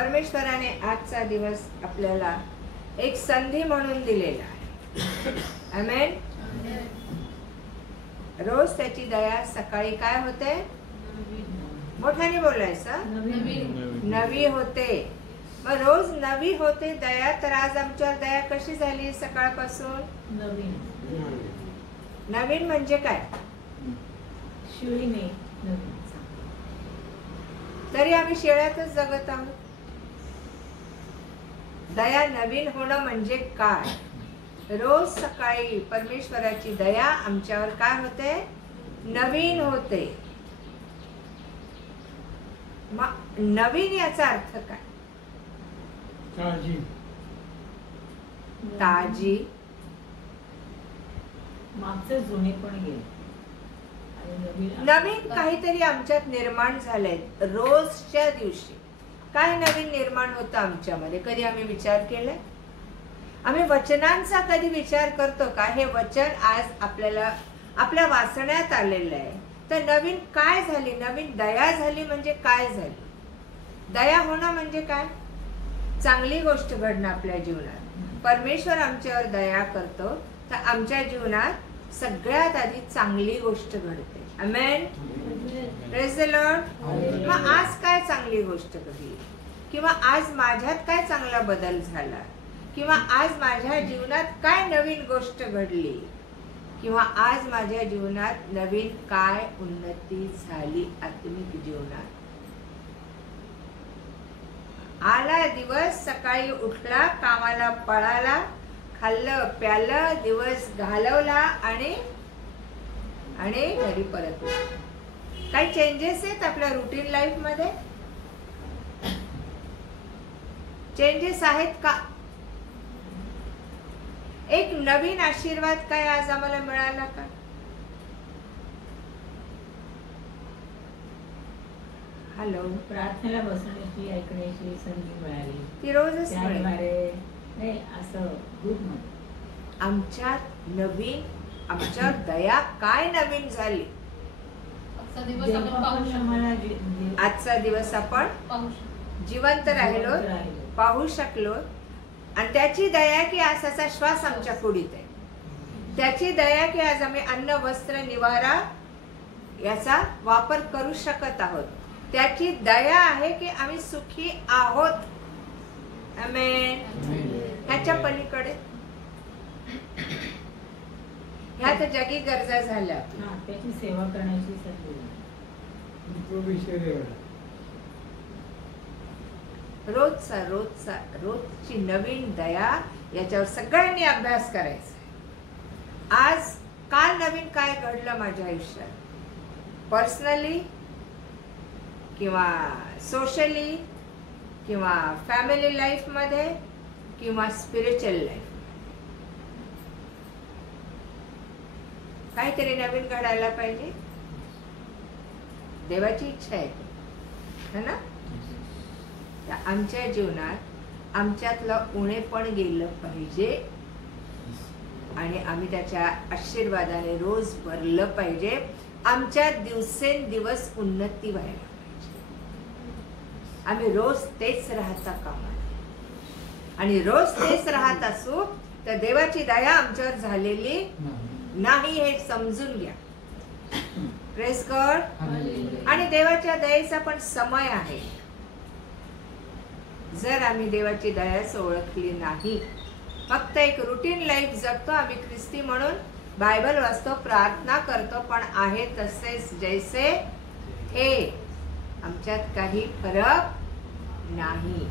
परमेश्वराने आजचा दिवस आपल्याला एक संधी म्हणून दिलेला आहे. आमेन. रोज त्याची दया सकाळी काय होते? मोठ्याने बोलायचं, नवी होते. मग रोज नवी होते दया. तर आज आमच्यावर दया कशी झाली सकाळपासून? नवीन म्हणजे काय? तरी आम्ही शेळ्यातच जगत आहोत. दया नवीन होणं म्हणजे काय? रोज सकाळी परमेश्वराची दया आमच्यावर काय होते? नवीन होते. नवीन याचा अर्थ काय? ताजी. मागचे जुने पण गेले. नवीन काहीतरी आमच्यात निर्माण झालंय. रोजच्या दिवशी काय नवीन निर्माण होतं आमच्यामध्ये? कधी आम्ही विचार केलाय? आम्ही वचनांचा कधी विचार करतो का? हे वचन आज आपल्याला आपल्या वाचण्यात आलेलं आहे. तर नवीन काय झाली? नवीन दया झाली म्हणजे काय झाली? दया होणं म्हणजे काय? चांगली गोष्ट घडणं आपल्या जीवनात. परमेश्वर आमच्यावर दया करतो तर आमच्या जीवनात सगळ्यात आधी चांगली गोष्ट घडते. आमेन. Praise the Lord. मग आज काय चांगली गोष्ट घडली? किंवा आज माझ्यात काय चांगला बदल झाला? किंवा आज माझ्या जीवनात काय नवीन गोष्ट घडली? किंवा आज माझ्या जीवनात नवीन काय उन्नती झाली आत्मिक जीवनात? आला दिवस, सकाळी उठला, कामाला पळाला, खाल्लं प्यालं, दिवस घालवला आणि घरी परतला. काही चेंजेस आहेत आपल्या रुटीन लाईफ मध्ये? चेंजेस आहेत का? एक नवीन आशीर्वाद काय आज आम्हाला मिळाला का? हॅलो. प्रार्थनेला बसण्याची, ऐकण्याची संधी मिळाली. ती रोजच नाही असं ग्रुप मध्ये आमच्यात नवीन, आमच्यात दया काय नवीन झाली? आजचा दिवस आपण जिवंत राहिलो, पाहू शकलो. आणि त्याची दया की आज त्याचा श्वास आमच्या पुढीत आहे. त्याची दया की आज आम्ही अन्न, वस्त्र, निवारा याचा वापर करू शकत आहोत. त्याची दया आहे की आम्ही सुखी आहोत. आमेन. ह्याच्या पलीकडे ह्या तर जगी गरजा झाल्या. त्याची सेवा करण्याची संधी. रोजची नवीन दया याच्यावर सगळ्यांनी अभ्यास करायचा. आज काल नवीन काय घडलं माझ्या आयुष्यात? पर्सनली किंवा सोशली किंवा फॅमिली लाईफ मध्ये किंवा स्पिरिच्युअल लाईफ, काहीतरी नवीन घडायला पाहिजे. देवाची इच्छा आहे ना? आमच्या जीवनात आमच्यातलं उणेपण गेलं पाहिजे आणि आम्ही त्याच्या आशीर्वादाने रोज भरलं पाहिजे. आमच्या दिवसेंदिवस उन्नती व्हायला पाहिजे. आम्ही रोज तेच राहता कामा आणि रोज तेच राहत असू तर देवाची दया आमच्यावर झालेली नाही हे समजून घ्या. Praise God. आणि देवाच्या दयेचा पण समय आहे. जर आम्ही देवाची दयाच ओळखली नाही, फक्त एक रुटीन लाईफ जगतो, आम्ही ख्रिस्ती म्हणून बायबल वाचतो, प्रार्थना करतो, पण आहे तसेच जैसे हे, आमच्यात काही फरक नाही.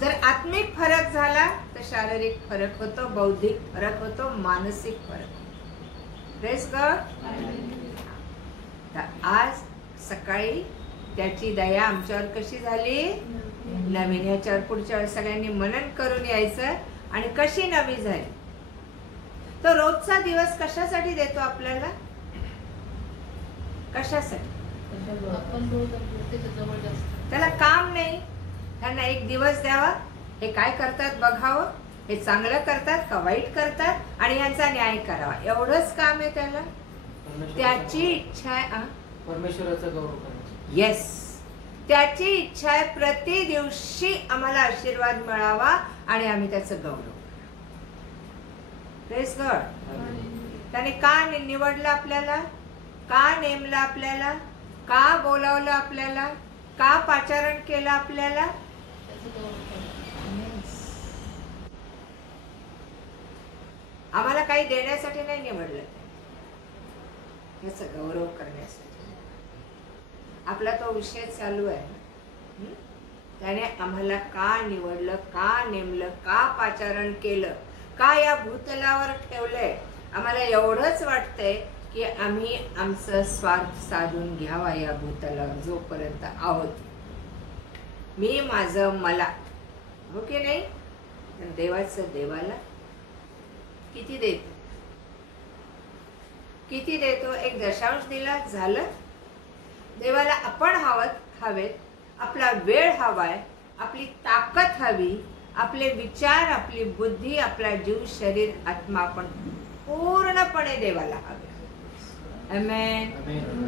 जर आत्मिक फरक झाला तर शारीरिक फरक होतो, बौद्धिक फरक होतो, मानसिक फरक होतो. Praise God. आज सकाळी त्याची दया आमच्यावर कशी झाली? नवीन. ह्याच्यावर पुढच्या वेळेस सगळ्यांनी मनन करून यायचं. आणि कशी नवी झाली? तो रोजचा दिवस कशासाठी देतो आपल्याला? कशासाठी? त्याला काम नाही. त्यांना एक दिवस द्यावा, हे काय करतात बघावं, हे चांगलं करतात का वाईट करतात, आणि यांचा न्याय करावा, एवढंच काम आहे त्याला. त्याची इच्छा आहे परमेश्वराचा गौरव करायचा. येस. त्याची इच्छा आहे प्रति दिवशी आम्हाला आशीर्वाद मिळावा आणि आम्ही त्याचं गौरव. Praise God. त्याने का निवडलं आपल्याला, का नेमलं आपल्याला, का बोलावलं आपल्याला, का पाचारण केलं आपल्याला? आम्हाला काही देण्यासाठी नाही निवडलं, त्याचा गौरव करण्यासाठी. आपला तो विषय चालू आहे. त्याने आम्हाला का निवडलं, का नेमलं, का पाचारण केलं, का या भूतलावर ठेवलंय? आम्हाला एवढंच वाटतंय की आम्ही आमचं स्वार्थ साधून घ्यावा या भूतलावर जोपर्यंत आहोत. मी माझं मला, हो की नाही? देवाचं देवाला किती देतो, किती देतो? एक दशांश दिला झालं. देवाला आपण हवेत, आपला वेळ हवाय, आपली ताकद हवी, आपले विचार, आपली बुद्धी, आपला जीव, शरीर, आत्मा आपण पूर्णपणे देवाला हवे. आमेन.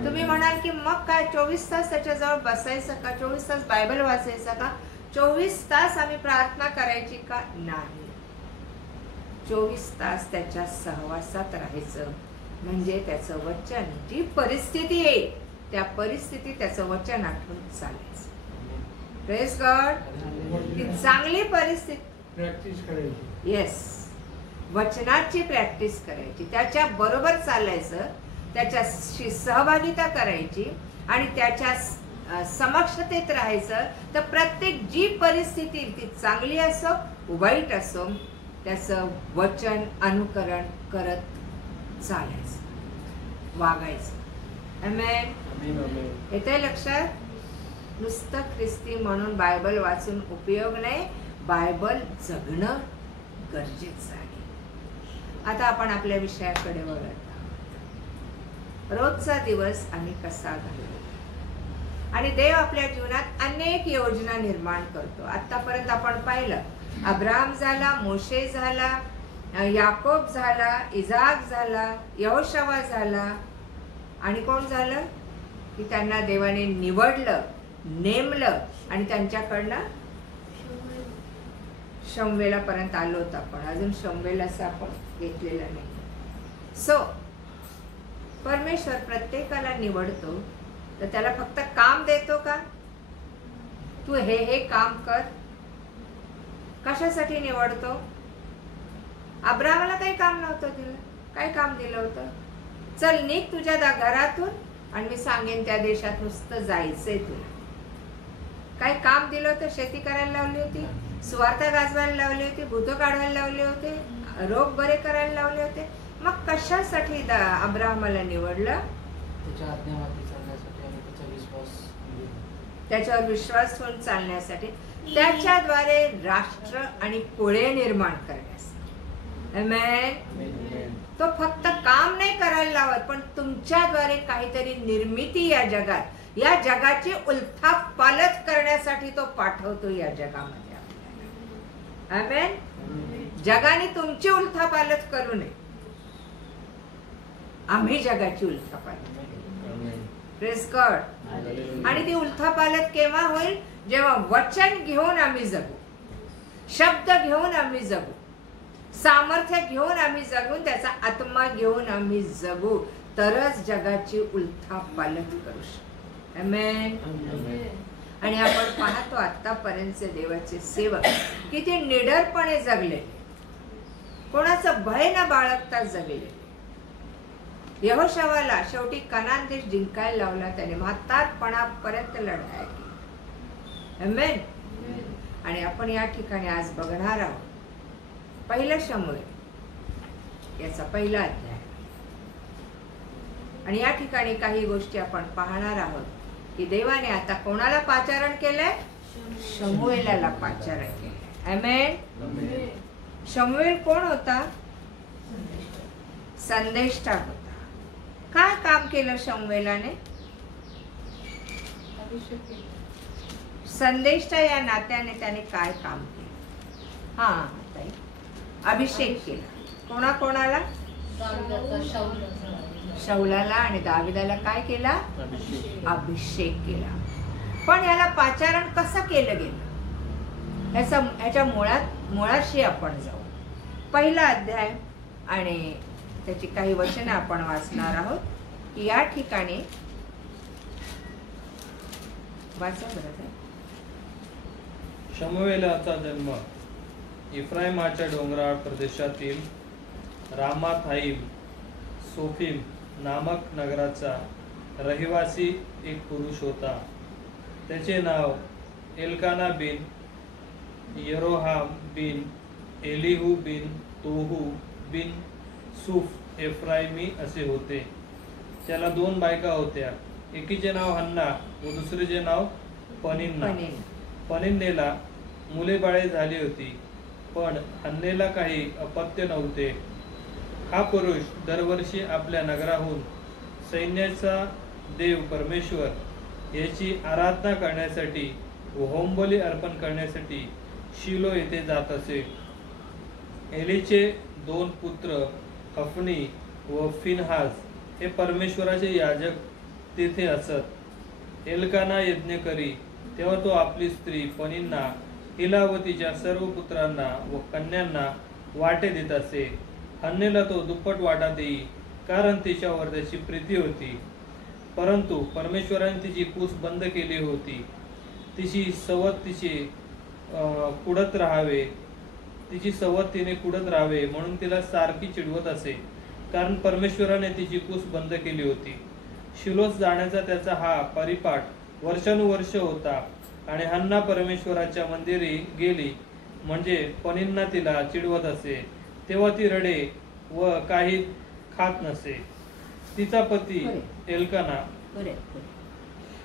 तुम्ही म्हणाल की मग काय 24 तास त्याच्याजवळ बसायचं का? 24 तास बायबल वाचायचं का? 24 तास आम्ही प्रार्थना करायची का? नाही. 24 तास त्याच्या सहवासात राहायचं, म्हणजे त्याचं वचन, जी परिस्थिती येईल त्या परिस्थितीत त्याचं वचन आठवून चालायचं. Praise God. ती चांगली परिस्थिती प्रॅक्टिस करायची. येस, वचनाची प्रॅक्टिस करायची, त्याच्या बरोबर चालायचं, त्याच्याशी सहभागिता करायची आणि त्याच्या समक्षतेत राहायचं. तर प्रत्येक जी परिस्थिती ती चांगली असो वाईट असो त्याचं वचन अनुकरण करत चालायचं, वागायचं. आमेन. येतंय लक्षात? नुसतं ख्रिस्ती म्हणून बायबल वाचून उपयोग नाही, बायबल जगणं गरजेचं आहे. आता आपण आपल्या विषयाकडे वळत आहोत. रोजचा दिवस आम्ही कसा घालवतो आणि देव आपल्या जीवनात अनेक योजना निर्माण करतो. आतापर्यंत आपण पाहिलं, अब्राहम झाला, मोशे झाला, याकोब झाला, इजाक झाला, यहोशवा झाला आणि कोण झालं की त्यांना देवाने निवडलं, नेमलं आणि त्यांच्याकडनं शमवेलापर्यंत आलो होतो आपण. अजून शमवेल असं आपण घेतलेला नाही. सो परमेश्वर प्रत्येकाला निवडतो, तर त्याला फक्त काम देतो का? तू हे काम कर. कशासाठी निवडतो? अब्राहमाला काही काम नव्हतं दिलं. काय काम दिलं होतं? चल निघ तुझ्या घरातून आणि मी सांगेन त्या देशात नुसतं जायचंय तुला. काय काम दिलं होतं? शेती करायला लावली होती, सुवार्ता गाजवायला लावली होती, भूत काढायला लावले होते, रोग बरे करायला लावले होते. मग कशासाठी अब्राहमाला निवडलं? त्याच्या आज्ञावाक्य चालण्यासाठी आणि त्याच्यावर विश्वास ठेवून चालण्यासाठी, त्याच्याद्वारे राष्ट्र आणि कुळे निर्माण करण्यासाठी. आमेन. तो फक्त काम नाही करायला लावत, पण तुमच्याद्वारे काहीतरी निर्मिती या जगात, या जगाची उलथापालथ करण्यासाठी तो पाठवतो या जगामध्ये आपल्याला. आमेन. जगाने तुमची उलथापालथ करू नये, आम्ही जगाची उलथापालथ. Praise God. आणि ती उलथापालथ केव्हा होईल? जेव्हा वचन घेऊन आम्ही जगू, शब्द घेऊन आम्ही जगू, सामर्थ्य घेऊन आम्ही जगून, त्याचा आत्मा घेऊन आम्ही जगू, तरच जगाची उलथापालथ करू शकतो. आमेन. आणि आपण पाहतो आतापर्यंतचे देवाचे सेवक किती निडरपणे जगले, कोणाचं भय न बाळगता जगले. यहोशवाला शेवटी कनान देश जिंकायला लावला, त्याने म्हातारपणापर्यंत लढाई केली. आमेन. आणि आपण या ठिकाणी आज बघणार आहोत पहिला शमूएल याचा पहिला अध्याय. आणि या ठिकाणी काही गोष्टी आपण पाहणार आहोत की देवाने आता कोणाला पाचारण केलंय? शमूएलाला पाचारण केलंय. आमेन. शमूएल कोण होता? संदेष्टा होता. काय काम केलं शमूएलाने? संदेष्टा या नात्याने त्याने काय काम केलं? हा ताई, अभिषेक केला. कोणाला? शौलाला आणि दाविदाला काय केला? अभिषेक केला. पण याला पाचारण कसं केलं गेलं ह्याच्या मुळाशी आपण जाऊ. पहिला अध्याय आणि त्याची काही वचनं आपण वाचणार आहोत. या ठिकाणी वाचा बरं. शमूएलाचा जन्म इफ्राईमाच्या डोंगराळ प्रदेशातील रामाथाईम सोफीम नामक नगराचा रहिवासी एक पुरुष होता. त्याचे नाव एल्काना बिन यरोहाम बिन एलिहू बिन तोहू बिन सूफ एफ्राईमी असे होते. त्याला 2 बायका होत्या. एकीचे नाव हन्ना व दुसरीचे नाव पनिन्ना. पनिन्नेला मुले बाळे झाली होती, पण हन्नेला काही अपत्य नव्हते. हा पुरुष दरवर्षी आपल्या नगराहून सैन्याचा देव परमेश्वर याची आराधना करण्यासाठी व होमबली अर्पण करण्यासाठी शिलो येथे जात असे. एलीचे 2 पुत्र हफनी व फिनहास हे परमेश्वराचे याजक तेथे असत. एल्काना यज्ञ करी तेव्हा तो आपली स्त्री पनिन्ना हिला व तिच्या सर्व पुत्रांना व कन्यांना वाटे देत असे. हन्नेला तो दुप्पट वाटा देई, कारण तिच्यावर त्याची प्रीती होती. परंतु परमेश्वराने तिची कूस बंद केली होती. तिची सवत तिने कुडत राहावे म्हणून तिला सारखी चिडवत असे, कारण परमेश्वराने तिची कूस बंद केली होती. शिलोस जाण्याचा त्याचा हा परिपाठ वर्षानुवर्ष होता. आणि हन्ना परमेश्वराच्या मंदिरी गेली म्हणजे पनिन्ना तिला चिडवत असे, तेव्हा ती रडे व काही खात नसे. तिचा पती एल्काना.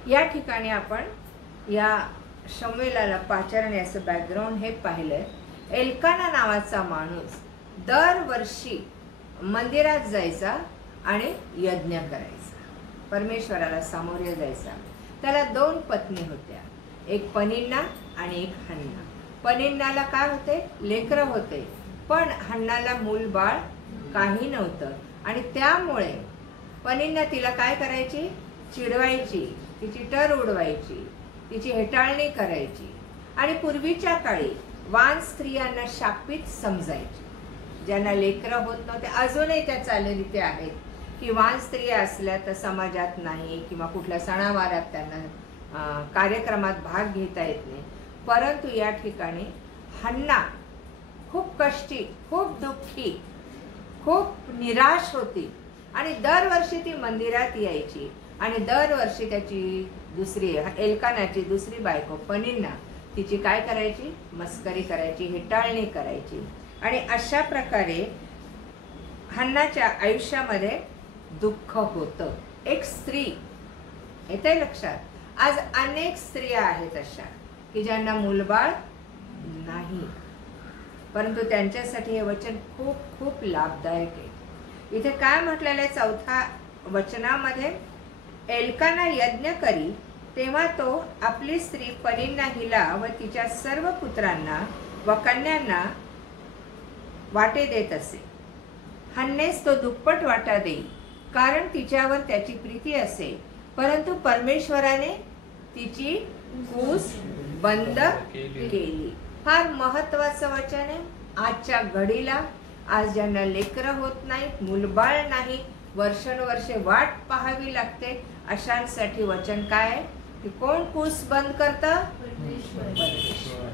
या ठिकाणी आपण या शमूएलाला पाचारण याचं बॅकग्राऊंड हे पाहिलंय. एल्काना नावाचा माणूस दरवर्षी मंदिरात जायचा आणि यज्ञ करायचा, परमेश्वराला सामोरे जायचा. त्याला 2 पत्नी होत्या, एक पनिन्ना आणि एक हन्ना. पनिन्नाला काय होते, लेकरं होते, पण हन्नाला मूल बाळ काही नव्हतं. आणि त्यामुळे पनिन्ना तिला काय करायची, चिडवायची, तिची टर उडवायची, तिची हेटाळणी करायची. आणि पूर्वीच्या काळी वान स्त्रियांना शापित समजायची, ज्यांना लेकरं होत नव्हते. अजूनही त्या चालीरीती आहेत की वान स्त्रिया असल्या तर समाजात नाही किंवा कुठल्या सणावारात त्यांना कार्यक्रमात भाग घेता येत नाही. परंतु या ठिकाणी हन्ना खूप कष्टी, खूप दुःखी, खूप निराश होती. आणि दरवर्षी ती मंदिरात यायची आणि दरवर्षी त्याची दुसरी एल्कानाची दुसरी बायको पनिन्ना तिची काय करायची, मस्करी करायची, हेटाळणी करायची. आणि अशा प्रकारे हन्नाच्या आयुष्यामध्ये दुःख होतं. एक स्त्री, येते लक्षात, आज अनेक स्त्रिया आहेत अशा की ज्यांना मूलबाळ नाही, परंतु त्यांच्यासाठी हे वचन खूप खूप लाभदायक आहे. इथे काय म्हटलेलं आहे 4थ्या वचनामध्ये, एल्काना यज्ञ करी तेव्हा तो आपली स्त्री पनिन्ना हिला व तिच्या सर्व पुत्रांना व कन्यांना वाटे देत असे. हन्नेस तो दुप्पट वाटा देई, कारण तिच्यावर त्याची प्रीती असे. परंतु परमेश्वराने तिची कूस बंद केली. फार महत्वाचं वचन आहे आजच्या घडीला. आज ज्यांना लेकरं होत नाहीत, मूलबाळ नाही, वर्षानुवर्षे वाट पाहावी लागते, अशांसाठी वचन काय आहे की कोण कूस बंद करतं, परमेश्वर.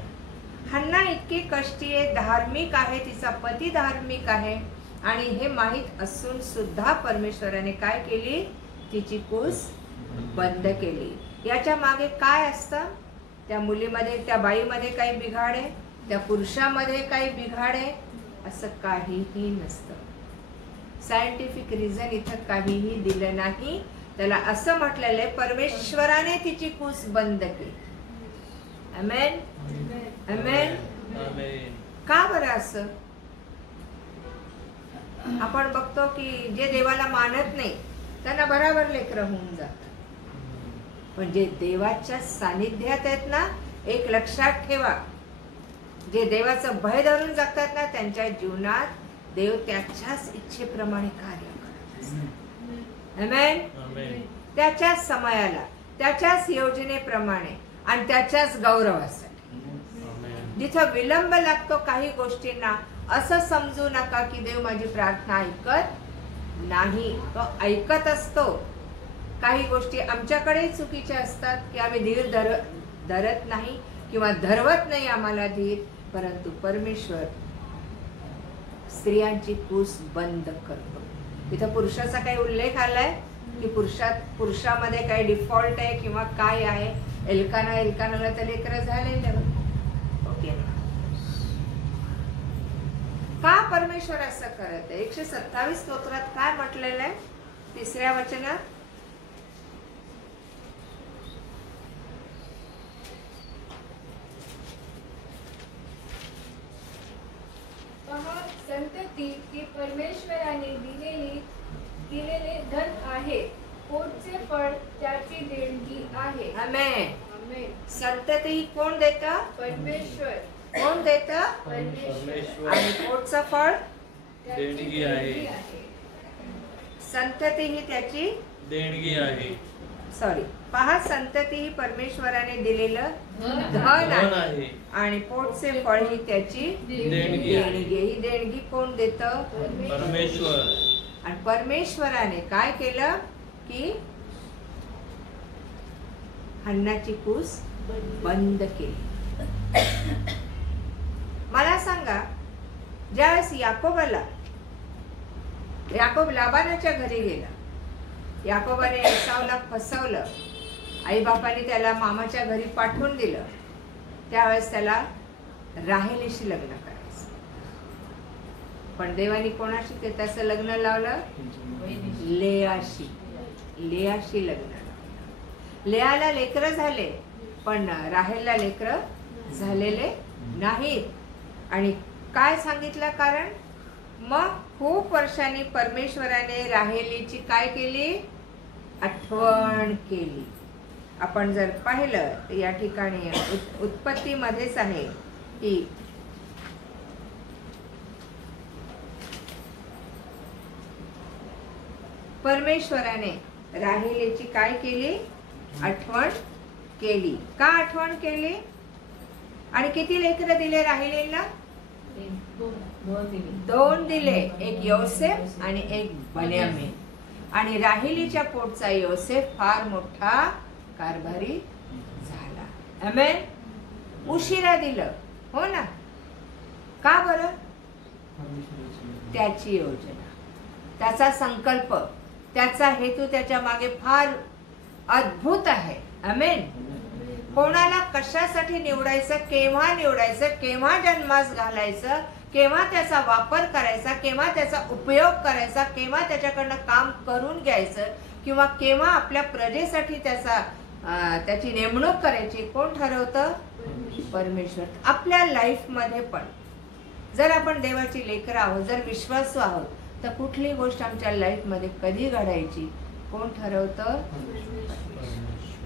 हन्ना इतकी कष्टी आहे, धार्मिक आहे, तिचा पती धार्मिक आहे आणि हे माहीत असून सुद्धा परमेश्वराने काय केली, तिची कूस बंद केली. याच्या मागे काय असतं, त्या मुलीमध्ये, त्या बाईमध्ये काही बिघाड आहे, त्या पुरुषामध्ये काही बिघाड आहे, असं काहीही नसतं. सायंटिफिक रिझन इथं काहीही दिलं नाही. त्याला असं म्हटलेलं आहे परमेश्वराने तिची कूस बंद केली. आमेन, आमेन. का बरं असं? आपण बघतो की जे देवाला मानत नाही त्यांना बराबर लेकरं होऊन जातात, पण जे देवाच्या सानिध्यात आहेत ना, एक लक्षात ठेवा, जे देवाचं भय धरून जगतात ना, त्यांच्या जीवनात देव त्याच्याच इच्छेप्रमाणे कार्य करत असतात. आमेन. त्याच्या समयाला त्याच्याच योजनेप्रमाणे आणि त्याच्याच गौरवासाठी. आमेन. जिथं विलंब लागतो काही गोष्टींना, असं समजू नका की देव माझी प्रार्थना ऐकत नाही. तो ऐकत असतो. काही गोष्टी आमच्याकडे चुकीच्या असतात की आम्ही धीर धरत नाही किंवा धरवत नाही आम्हाला धीर, परंतु परमेश्वर स्त्रियांची कूस बंद करतो. इथं पुरुषाचा काही उल्लेख आलाय की पुरुषामध्ये काही डिफॉल्ट आहे किंवा काय आहे? एल्कानाला तर लेकरं झालेलं. ओके, का परमेश्वर असं करत आहे? 127 स्तोत्रात काय म्हटलेलं आहे? 3ऱ्या वचनात, संतती ती परमेश्वराने दिलेले धन आहे, पोटचे फळ त्याची देणगी आहे. आमेन. आमेन. संतती ही कोण देतं? परमेश्वर. कोण देतं? परमेश्वर. आणि पोटचं फळ त्याची देणगी आहे. संतती ही त्याची देणगी आहे. सॉरी, पहा, संतती ही परमेश्वराने दिलेलं धन धन आहे आहे. आणि पोटचे फळ ही त्याची देणगी आहे. देणगी. ही देणगी कोण देतं? परमेश्वर. आणि परमेश्वराने काय केलं की हन्नाची कूस बंद केली. मला सांगा, ज्यावेळेस याकोब लाबानाच्या घरी गेला, याकोबाने एसावला फसवलं, आई बापाने त्याला मामाच्या घरी पाठवून दिलं, त्यावेळेस त्याला राहेलीशी लग्न करायचं. पण देवानी कोणाशी त्याचं लग्न लावलं? लेयाशी लग्न लावलं. लेयाला लेकरं झाले, पण राहेलला लेकरं झालेले नाहीत. आणि काय सांगितलं कारण? मग खूप वर्षांनी परमेश्वराने राहेलीची काय केली? आठवण केली. आपण जर पाहिलं तर या ठिकाणी उत्पत्तीमध्येच आहे की परमेश्वराने राहेलीची काय केली? आठवण केली. का आठवण केली? आणि किती लेकरं दिले राहेलीला? 2 दिले. एक योसेफ आणि एक बन्यामीन. आणि राहेलीच्या पोटचा योसेफ फार मोठा कारभारी झाला. आमेन. उशिरा दिलं, हो ना? का बरं? त्याची योजना, त्याचा संकल्प, त्याचा हेतू त्याच्या मागे फार अद्भुत आहे. आमेन. कोणाला कशासाठी निवडायचं, केव्हा जन्मास घालायचं, केव्हा त्याचा वापर करायचा, केव्हा त्याचा उपयोग करायचा, केव्हा त्याच्याकडनं काम करून घ्यायचं, किंवा केव्हा आपल्या प्रजेसाठी त्याची नेमणूक करायची, कोण ठरवतं? परमेश्वर. आपल्या लाईफ मध्ये पण जर आपण देवाची लेकरं आहोत, जर विश्वासू आहोत, तर कुठली गोष्ट आमच्या लाईफ मध्ये कधी घडायची, कोण ठरवतं?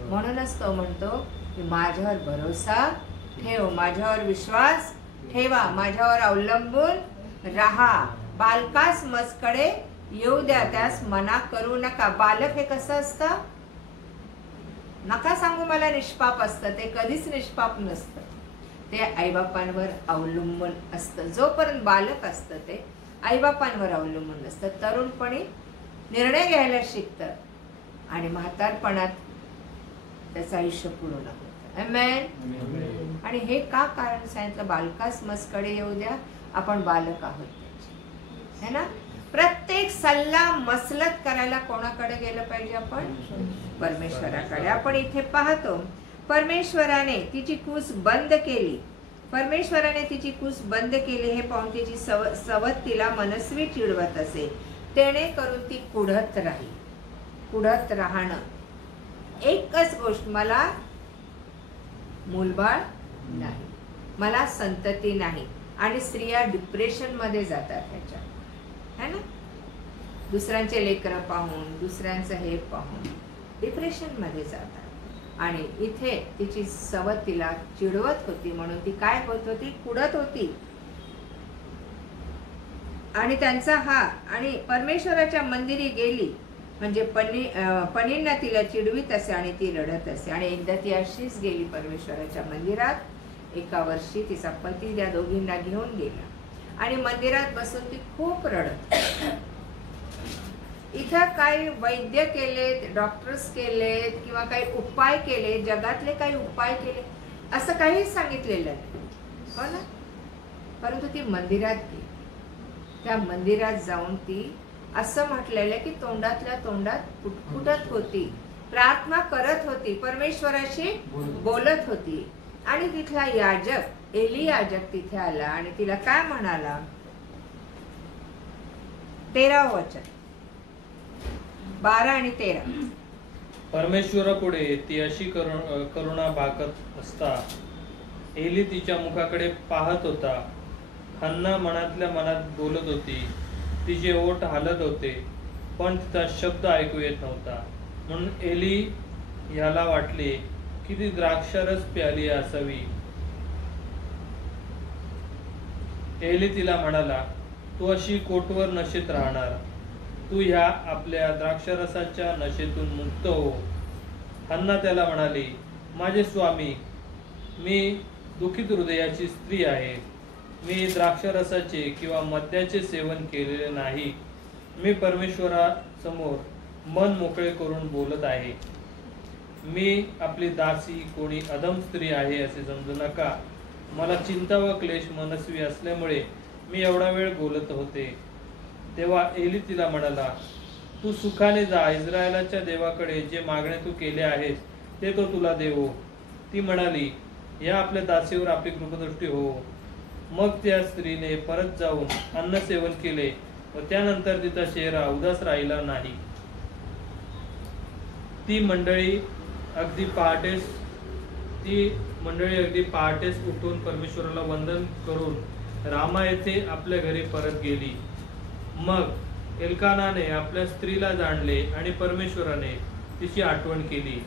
म्हणूनच तो म्हणतो की माझ्यावर भरोसा ठेव, माझ्यावर विश्वास ठेवा, माझ्यावर अवलंबून राहा. बालकास मजकडे येऊ द्या, त्यास मना करू नका. बालक हे कसं असतं? नका सांगू मला निष्पाप असतं, ते कधीच निष्पाप नसतं. ते आईबापांवर अवलंबून असतं. जोपर्यंत बालक असतं ते आईबापांवर अवलंबून असतं. तरुणपणी निर्णय घ्यायला शिकतं आणि म्हातारपणात त्याचं आयुष्य पूर्ण होतं. आमेन. आणि हे का कारण सांगितलं? बालकास मजकडे येऊ द्या. आपण बालक आहोत त्याचे, है ना? प्रत्येक सल्ला मसलत करायला कोणाकडे गेलं पाहिजे? आपण परमेश्वराकडे. आपण इथे पाहतो परमेश्वराने तिची कूस बंद केली. परमेश्वराने तिची कूस बंद केली हे पाहून तिची सवत तिला मनस्वी चिडवत असे, तेणे करून ती कुढत राही. कुढत राहणं, एकच गोष्ट, मला मूलबाळ नाही, मला संतती नाही. आणि स्त्रिया डिप्रेशन मध्ये जातात त्याच्या, है ना? दुसऱ्यांचे लेकरं पाहून, दुसऱ्यांचं हे पाहून डिप्रेशन मध्ये जातात. आणि इथे तिची सवत तिला चिडवत होती, म्हणून ती काय होत होती? कुडत होती. आणि त्यांचा आणि परमेश्वराच्या मंदिरी गेली म्हणजे पनींना तिला चिडवीत असे आणि ती रडत असे. आणि एकदा ती अशीच गेली परमेश्वराच्या मंदिरात. एका वर्षी तिचा पती त्या दोघींना घेऊन गेला आणि मंदिरात बसून ती खूप रडत. इथं काही वैद्य केलेत, डॉक्टर्स केलेत किंवा काही उपाय केले, जगातले काही उपाय केले असं काहीच सांगितलेलं नाही, हो ना. परंतु ती मंदिरात गेली. त्या मंदिरात जाऊन ती असं म्हटलेलं की तोंडातल्या तोंडात पुटपुटत होती, प्रार्थना करत होती, परमेश्वराशी बोलत होती. आणि तिथला याजक, एली याजक तिथे आला आणि तिला काय म्हणाला, 13व वचन, 12 आणि 13. परमेश्वरापुढे ती अशी करुणा भाकत असता एली तिच्या मुखाकडे पाहत होता. हन्ना मनातल्या मनात बोलत होती, तिचे ओठ हालत होते, पण तिचा शब्द ऐकू येत नव्हता. म्हणून एली ह्याला वाटले की ती द्राक्षारस प्याली असावी. एली तिला म्हणाला, तू अशी कोटवर नशेत राहणार, तू ह्या आपल्या द्राक्षारसाच्या नशेतून मुक्त हो. हन्ना त्याला म्हणाली, माझे स्वामी, मी दुखित हृदयाची स्त्री आहे. मी द्राक्षारसाचे किंवा मद्याचे सेवन केलेले नाही. मी परमेश्वरासमोर मन मोकळे करून बोलत आहे. मी आपली दासी कोणी अधम स्त्री आहे असे समजू नका. मला चिंता व क्लेश मनस्वी असल्यामुळे मी एवढा वेळ बोलत होते. तेव्हा एली तिला म्हणाला, तू सुखाने जा, इस्रायलाच्या देवाकडे जे मागणे तू केले आहेस ते तो तुला देवो. ती म्हणाली, या आपल्या दासीवर आपली कृपादृष्टी हो. मग त्या स्त्रीने परत जाऊन अन्न सेवन केले व त्यानंतर तिचा चेहरा उदास राहिला नाही. ती मंडळी अगदी पहाटेस उठून परमेश्वराला वंदन करून रामा येथे आपल्या घरी परत गेली. मग एल्कानाने आपल्या स्त्रीला जाणले आणि परमेश्वराने तिची आठवण केली.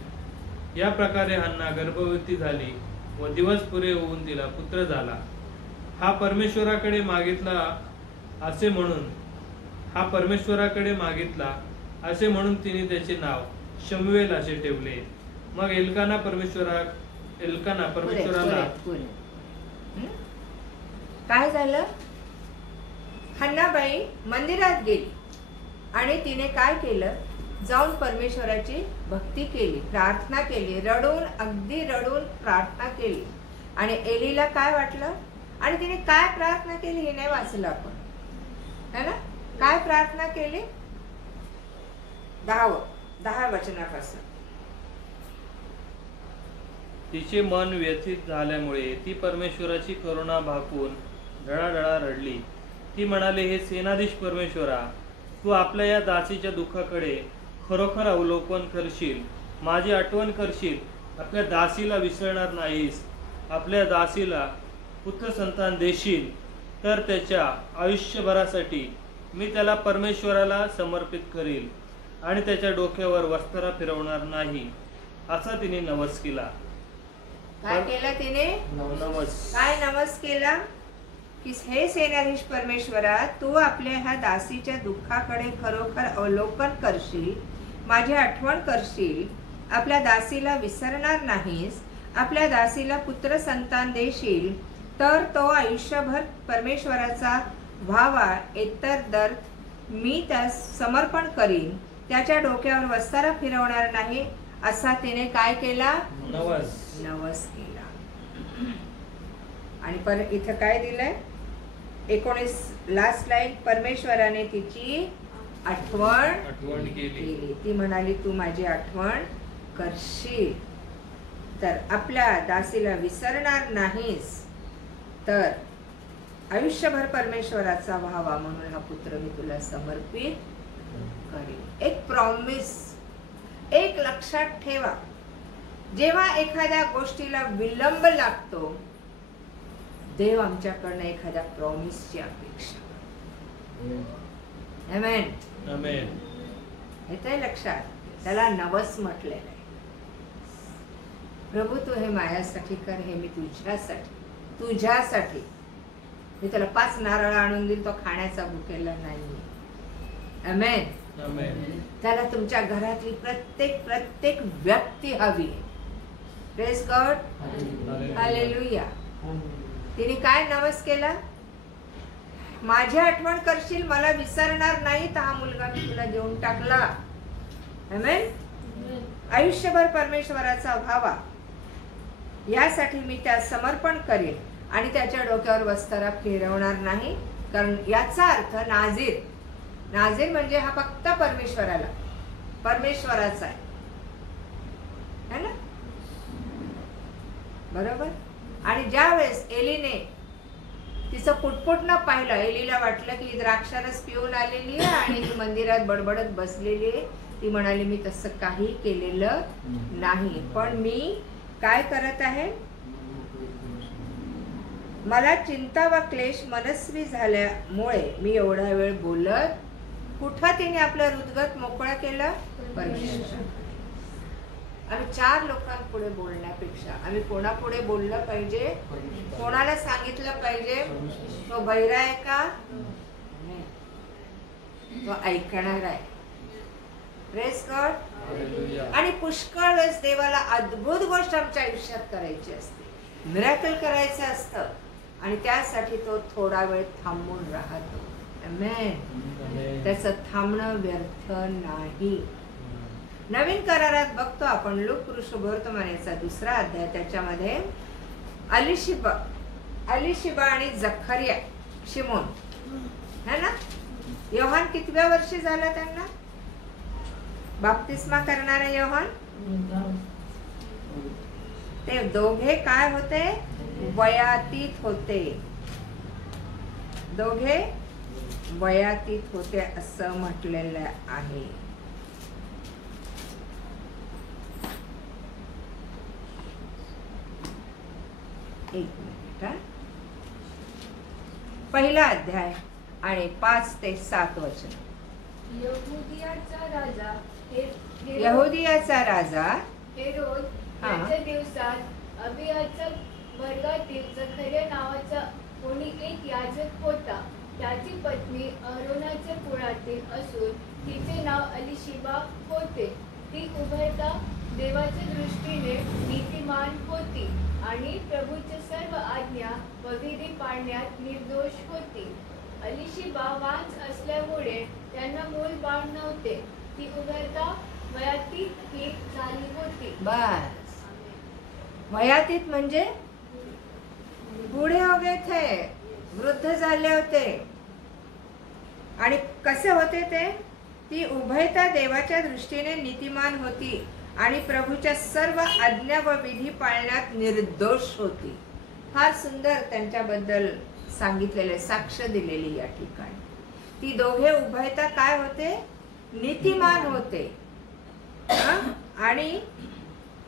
या प्रकारे हन्ना गर्भवती झाली व दिवस पुरे होऊन तिला पुत्र झाला. हा परमेश्वराकडे मागितला असे म्हणून तिने त्याचे नाव शमूएल असे ठेवले. मग एल्काना परमेश्वराला काय झालं, हन्नाबाई मंदिरात गेली आणि तिने काय केलं, जाऊन परमेश्वराची भक्ती केली, प्रार्थना केली, अगदी रडून प्रार्थना केली. आणि एलीला काय वाटलं आणि तिने काय प्रार्थना केली हे नाही वाचलं आपण, है ना. काय प्रार्थना केली, 10 वचनापासून. तिचे मन व्यथित झाल्यामुळे ती परमेश्वराची करुणा भाकून ढळाढळा रडली. ती म्हणाली, हे सेनाधीश परमेश्वरा, तू आपल्या या दासीच्या दुःखाकडे खरोखर अवलोकन करशील, माझी आठवण करशील, आपल्या दासीला विसरणार नाहीस. आपल्या दासीला पुत्र संतान देशील तर त्याच्या आयुष्यभरासाठी मी त्याला परमेश्वराला समर्पित करील आणि त्याच्या डोक्यावर वस्त्रा फिरवणार नाही. असा तिने नवस केला. काय केलं तिने, काय नवस केला की हे सेनाधीश परमेश्वरा, तू आपल्या ह्या दासीच्या दुःखाकडे खरोखर अवलोकन करशील, माझी आठवण करशील, आपल्या दासीला विसरणार नाहीस, आपल्या दासीला पुत्र संतान देशील तर तो आयुष्यभर परमेश्वराचा व्हावा. एकतर मी त्यास समर्पण करीन, त्याच्या डोक्यावर वस्तारा फिरवणार नाही. असा तिने काय केला, नवस केला. आणि इथं काय दिलंय, 19 लास्ट लाईन, परमेश्वराने तिची आठवण केली. ती म्हणाली, तू माझी आठवण करशील तर आपल्या दासीला विसरणार नाहीस, तर आयुष्यभर परमेश्वराचा व्हावा म्हणून हा पुत्र मी तुला समर्पित करेन. एक प्रॉमिस, एक लक्षात ठेवा, जेव्हा एखाद्या गोष्टीला विलंब लागतो, देव आमच्याकडनं एखाद्या प्रॉमिसची अपेक्षा. आमेन, आमेन. येतंय लक्षात, त्याला नवस म्हटलेलं आहे. प्रभू तू हे माझ्यासाठी कर, हे मी तुझ्यासाठी मी त्याला 5 नारळ आणून देईल, तो खाण्याचा भुकेला नाही. आमेन. आमेन. त्याला तुमच्या घरातली प्रत्येक व्यक्ती हवी आहे. Praise God. हालेलुया. तिने काय नवस केला? माझी आठवण करशील, मला विसरणार नाही, तर हा मुलगा मी तुला देऊन टाकला. आमेन. आयुष्यभर परमेश्वराचा व्हावा यासाठी मी त्या समर्पण करेन आणि त्याच्या डोक्यावर वस्तारा फिरवणार नाही. कारण याचा अर्थ नाझीर म्हणजे हा फक्त परमेश्वराचा आहे, है ना? बरोबर. आणि ज्या वेळेस एलीने तिचं पुटपुटणं पाहिलं, एलीला वाटलं की द्राक्षारस पिऊन आलेली आहे आणि ती मंदिरात बडबडत बसलेली आहे. ती म्हणाली मी तसं काही केलेलं नाही, पण मी काय करत आहे? मला चिंता व क्लेश मनस्वी झाल्यामुळे मी एवढा वेळ बोलत. कुठं तिने आपलं हृदगत मोकळं केलं? परमेश्वर. आम्ही 4 लोकांपुढे बोलण्यापेक्षा आम्ही कोणापुढे बोललं पाहिजे? कोणाला सांगितलं पाहिजे? तो बहिरा आहे का? तो ऐकणार आहे. Praise God. आणि पुष्कळ वेळेस देवाला अद्भुत गोष्ट आमच्या आयुष्यात करायची असते, मिरेकल करायचं असतं आणि त्यासाठी तो थोडा वेळ थांबून राहतो. आमेन. त्याचं थांबणं व्यर्थ नाही. नवीन करारात बघतो आपण लूक शुभवर्तमानाचा 2रा अध्याय, त्याच्यामध्ये अलिशिबा आणि जखरिया शिमोन है ना. योहान कितव्या वर्षी झाला त्यांना बाप्तिस्मा करणारा योहान? ते दोघे काय होते? वयातीत होते. दोघे वयातीत होते असं म्हटलेलं आहे. एक मिनिट हा. 1ला अध्याय आणि 5 ते 7 वचन. यहुदियाचा राजा हेरोद याच्या दिवसात अबियाच्या वर्गातील जखर्या नावाचा कोणी एक याजक होता. त्याची पत्नी अरोनाच्या कुळातील असून तिचे नाव अलिशिबा होते. ती उभयता देवाच्या दृष्टीने नीतिमान होती आणि प्रभूच्या सर्व आज्ञा व विधी पाळण्यात निर्दोष होती. अलिशिबा वांझ असल्यामुळे त्यांना मूल बाळ नव्हते. ती उभयता वयातीत ही झाली होती. बस. वयातीत म्हणजे बूढ़े हो गए थे, वृद्ध झाले होते. आणि कसे होते ते? ती उभयता देवाच्या दृष्टीने नीतिमान होती आणि प्रभूच्या सर्व आज्ञा व विधी पाळण्यात निर्दोष होती. फार सुंदर त्यांच्याबद्दल सांगितलेले, साक्ष दिलेली या ठिकाणी. ती दोघे उभयता काय होते? नीतिमान होते आणि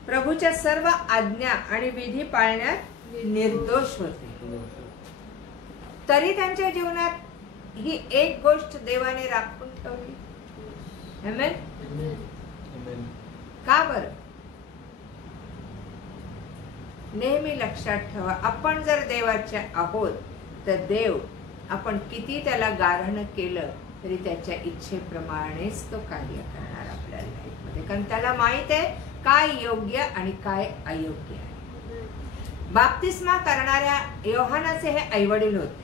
प्रभूच्या सर्व आज्ञा आणि विधी पाळण्यात निर्दोष होते. तरी त्यांच्या जीवनात ही एक गोष्ट देवाने राखून ठेवली. आमेन. का बरं? नेहमी लक्षात ठेवा, आपण जर देवाचे आहोत तर देव आपण किती त्याला गारहाण केलं तरी त्याच्या इच्छेप्रमाणेच तो कार्य करणार आपल्या लाईफमध्ये. कारण त्याला माहित आहे काय योग्य आणि काय अयोग्य आहे. बाप्तिस्मा करणाऱ्या योहानाचे हे आईवडील होते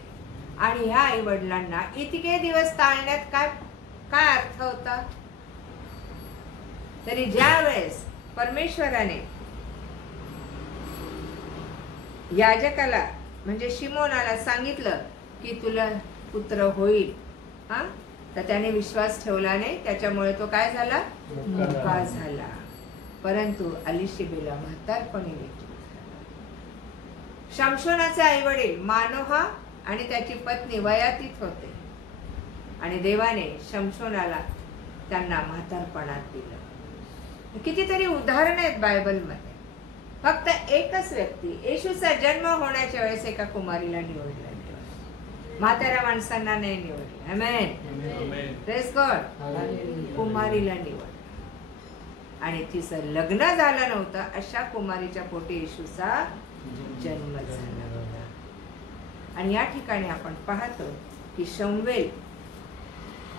आणि ह्या आईवडिलांना इतके दिवस टाळण्यात काय अर्थ होता? तरी ज्या वेळेस परमेश्वराने याजकाला म्हणजे शिमोनाला सांगितलं की तुला पुत्र होईल, हा, तर त्याने विश्वास ठेवला नाही. त्याच्यामुळे तो काय झाला? मुका झाला. परंतु अलिशिबेला म्हातारपणी मृत्यू झाला. शमशोनाचे आई वडील मानोहा आणि त्याची पत्नी वयातीत होते आणि देवाने शमशोनाला त्यांना म्हातारपणात दिलं. कितीतरी उदाहरण आहेत बायबलमध्ये. फक्त एकच व्यक्ती, येशूचा जन्म होण्याच्या वेळेस एका कुमारीला निवडलं, म्हाताऱ्या माणसांना नाही निवडलं. आमेन. Praise God. कुमारीला निवडलं आणि तिचं लग्न झालं नव्हतं अशा कुमारीच्या पोटी येशूचा जन्म झाला होता. आणि या ठिकाणी आपण पाहतो की शमूएल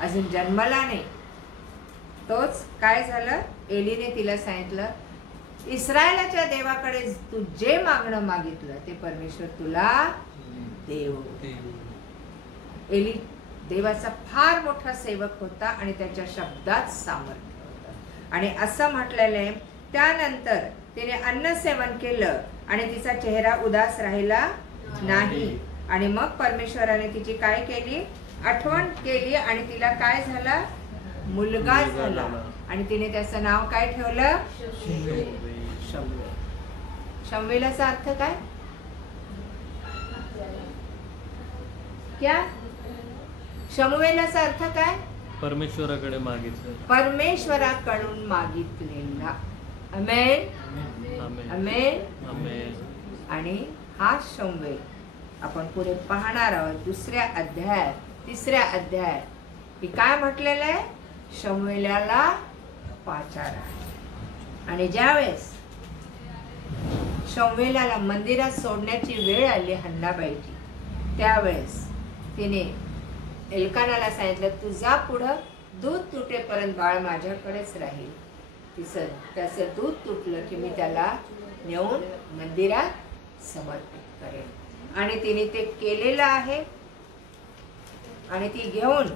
अजून जन्मला नाही तोच काय झालं, एलीने तिला सांगितलं, इस्रायलाच्या देवाकडे तू जे मागणं मागितलं ते परमेश्वर तुला देव. एली देवाचा फार मोठा सेवक होता आणि त्याच्या शब्दात सामर्थ्य होतं. आणि असं म्हटलेलं आहे, त्यानंतर तिने अन्न सेवन केलं आणि तिचा चेहरा उदास राहिला नाही. आणि मग परमेश्वराने तिची काय केली, आठवण केली आणि तिला काय झाला, मुलगा झाला. आणि तिने त्याचं नाव काय ठेवलं, शमूएल. शमूएलाचा अर्थ काय, क्या शमूएलाचा अर्थ काय, परमेश्वराकडे मागितलं, परमेश्वराकडून मागितलेला. आमेन, आमेन, आमेन, आमेन. आणि हा शमूएल आपण पुढे पाहणार आहोत. दुसऱ्या अध्यायात, तिसऱ्या अध्यायात की काय म्हटलेलं आहे, शमूएलाला पाचार आहे. आणि ज्यावेळेस शमूएलाला मंदिरात सोडण्याची वेळ आली हन्नाबाईची, त्यावेळेस तिने एल्कानाला सांगितलं, तू जा पुढं, दूध तुटेपर्यंत बाळ माझ्याकडेच राहील. त्याचं दूध तुटलं की मी त्याला नेऊन मंदिरात समर्पित करेन. आणि तिने ते केलेलं आहे. आणि ती घेऊन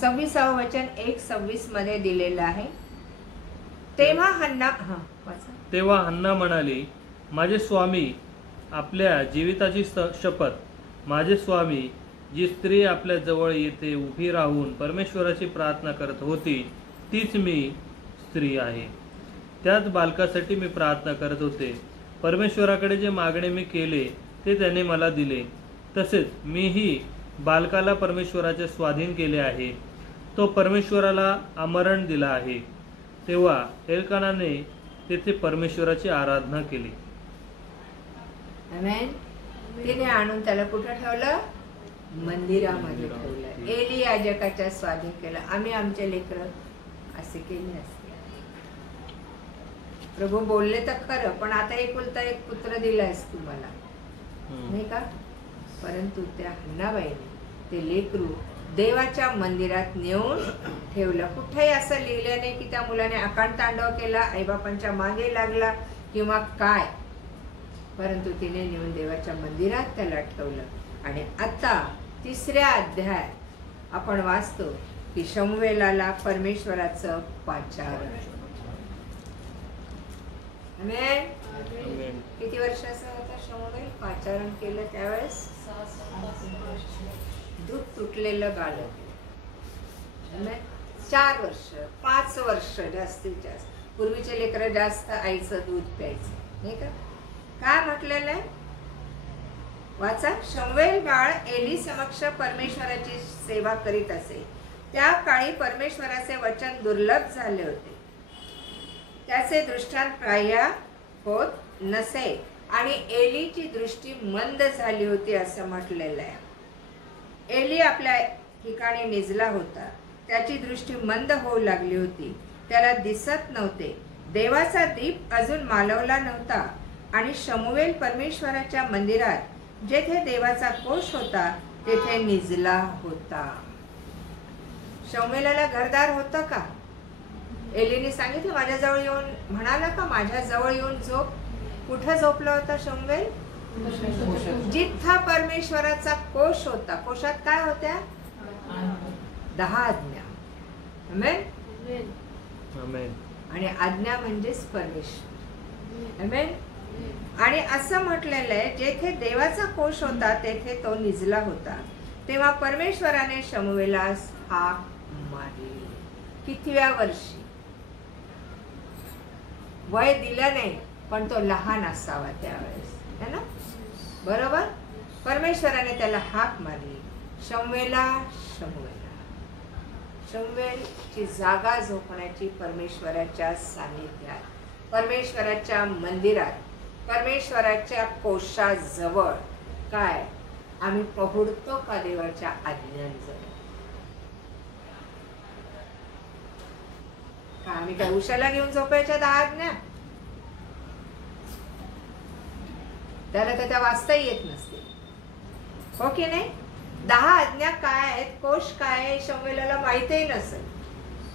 26 वचन 1:26 मध्ये दिलेलं आहे. तेव्हा हन्ना, तेव्हा हन्ना म्हणाली, माझे स्वामी, आपल्या जीविताची शपथ, माझे स्वामी, जी स्त्री आपल्या जवळ येथे उभी राहून परमेश्वराची प्रार्थना करत होती तीच मी स्त्री आहे. त्याच बालकासाठी मी प्रार्थना करत होते. परमेश्वराकडे जे मागणे मी केले ते त्याने मला दिले. तसेच मीही बालकाला परमेश्वराचे स्वाधीन केले आहे. तो परमेश्वराला आमरण दिला आहे. तेव्हा एल्कानाने तेथे परमेश्वराची आराधना केली. आमेन. तिने आणून त्याला कुठं ठेवलं, मंदिरामध्ये ठेवलं. एली याजकाच्या स्वाधीन केलं. आम्ही आमचे लेकरं असे केले असते. प्रभू बोलले तर खरं, पण आता एकुलता एक पुत्र दिलायस तुम्हाला, नाही का. परंतु त्या हन्नाबाईने ते लेकरू देवाच्या मंदिरात नेऊन ठेवलं. कुठेही असं लिहिलं नाही की त्या मुलाने आकांड तांडव केला, आईबापांच्या मागे लागला किंवा काय, परंतु तिने नेऊन देवाच्या मंदिरात त्याला ठेवलं. आणि आता तिसऱ्या अध्यायात आपण वाचतो की शमूएलाला परमेश्वराचं पाचारण. आमेन. किती वर्षाचा होता शमूएल, पाचारण केलं त्यावेळेस, दूध तुटलेलं बालक. 4 वर्ष 5 वर्ष जास्तीत जास्त. पूर्वीचे लेकरं जास्त आईचं दूध प्यायचं, नाही का. काय म्हटलेलं आहे वाचा. शमूएल बाळ एली समक्ष परमेश्वराची सेवा करीत असे. त्या काळी परमेश्वराचे वचन दुर्लभ झाले होते. त्याचे दृष्टांत प्राय होत नसे आणि एलीची दृष्टी मंद झाली होती असं म्हटलेलं आहे. एली आपल्या ठिकाणी निजला होता. त्याची दृष्टी मंद होऊ लागली होती. त्याला दिसत नव्हते. देवाचा दीप अजून मालवला नव्हता. आणि शमूएल परमेश्वराच्या मंदिरात जेथे देवाचा कोश होता तेथे निजला होता. शमूएलाला घरदार होतं का. एलीने सांगितलं माझ्याजवळ येऊन, म्हणाला का माझ्याजवळ येऊन झोप. कुठं झोपला होता शमूएल, जिथं परमेश्वराचा कोश होता. कोशात काय होत्या, 10 आज्ञा. आमेन. आमेन. आणि आज्ञा म्हणजेच परमेश्वर. आमेन. आणि असं म्हटलेलं आहे, जेथे देवाचा कोश होता तेथे तो निजला होता. तेव्हा परमेश्वराने शमूएलास हाक मारली. कितव्या वर्षी, वय दिलं नाही पण तो लहान असावा त्यावेळेस, है ना, बरोबर. परमेश्वराने त्याला हाक मारली, शमूएला, शमूएला. शमूएलची जागा झोपण्याची परमेश्वराच्या सानिध्यात, परमेश्वराच्या मंदिरात, परमेश्वराच्या कोशाजवळ. काय आम्ही पहुडतो का देवाच्या आज्ञांजवळ. का आम्ही काय उशाला घेऊन झोपायच्या 10 आज्ञा, त्याला तर त्या वाचताही येत नसते, हो की नाही. 10 आज्ञा काय आहेत, कोश काय आहे, शमूएलाला माहितही नसेल.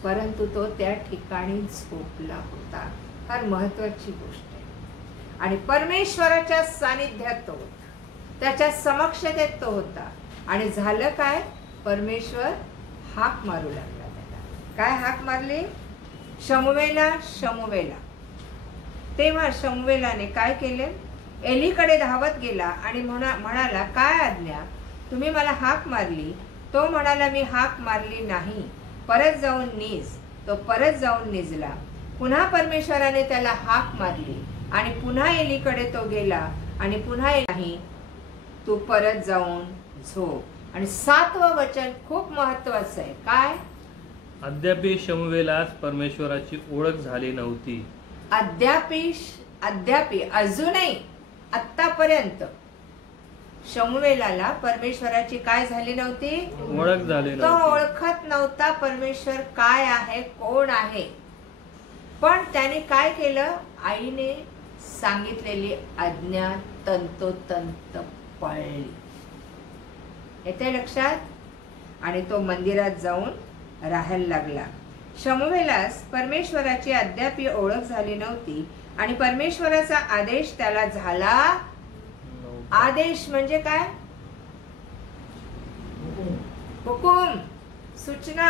परंतु तो त्या ठिकाणी झोपला होता. फार महत्वाची गोष्ट आहे. आणि परमेश्वराच्या सानिध्यात तो होता, त्याच्या समक्षतेत तो होता. आणि झालं काय? परमेश्वर हाक मारू लागला त्याला. काय हाक मारली? शमूएला, शमूएला. तेव्हा शमूएलाने काय केले? एलीकडे धावत गेला आणि म्हणाला, काय आज्ञा? तुम्ही मला हाक मारली. तो म्हणाला, मी हाक मारली नाही, परत जाऊन निज. तो परत जाऊन निजला. पुन्हा परमेश्वराने त्याला हाक मारली आणि पुन्हा एलीकडे तो गेला आणि पुन्हा नाही, तू परत जाऊन झोप. आणि 7वं वचन खूप महत्वाचं आहे. काय? अद्यापि शमूएलास परमेश्वराची ओळख झाली नव्हती. अद्यापि अजूनही आतापर्यंत शमूएलाला परमेश्वराची काय झाली नव्हती? ओळख झाली तो नव्हती. ओळखत नव्हता परमेश्वर काय आहे, कोण आहे. पण त्याने काय केलं? आईने सांगितलेली आज्ञा तंतोतंत पाळली. येते लक्षात? आणि तो मंदिरात जाऊन राहायला लागला. शमूएलास परमेश्वराची अद्याप ओळख झाली नव्हती आणि परमेश्वराचा आदेश त्याला झाला. आदेश म्हणजे काय? हुकूम, सूचना,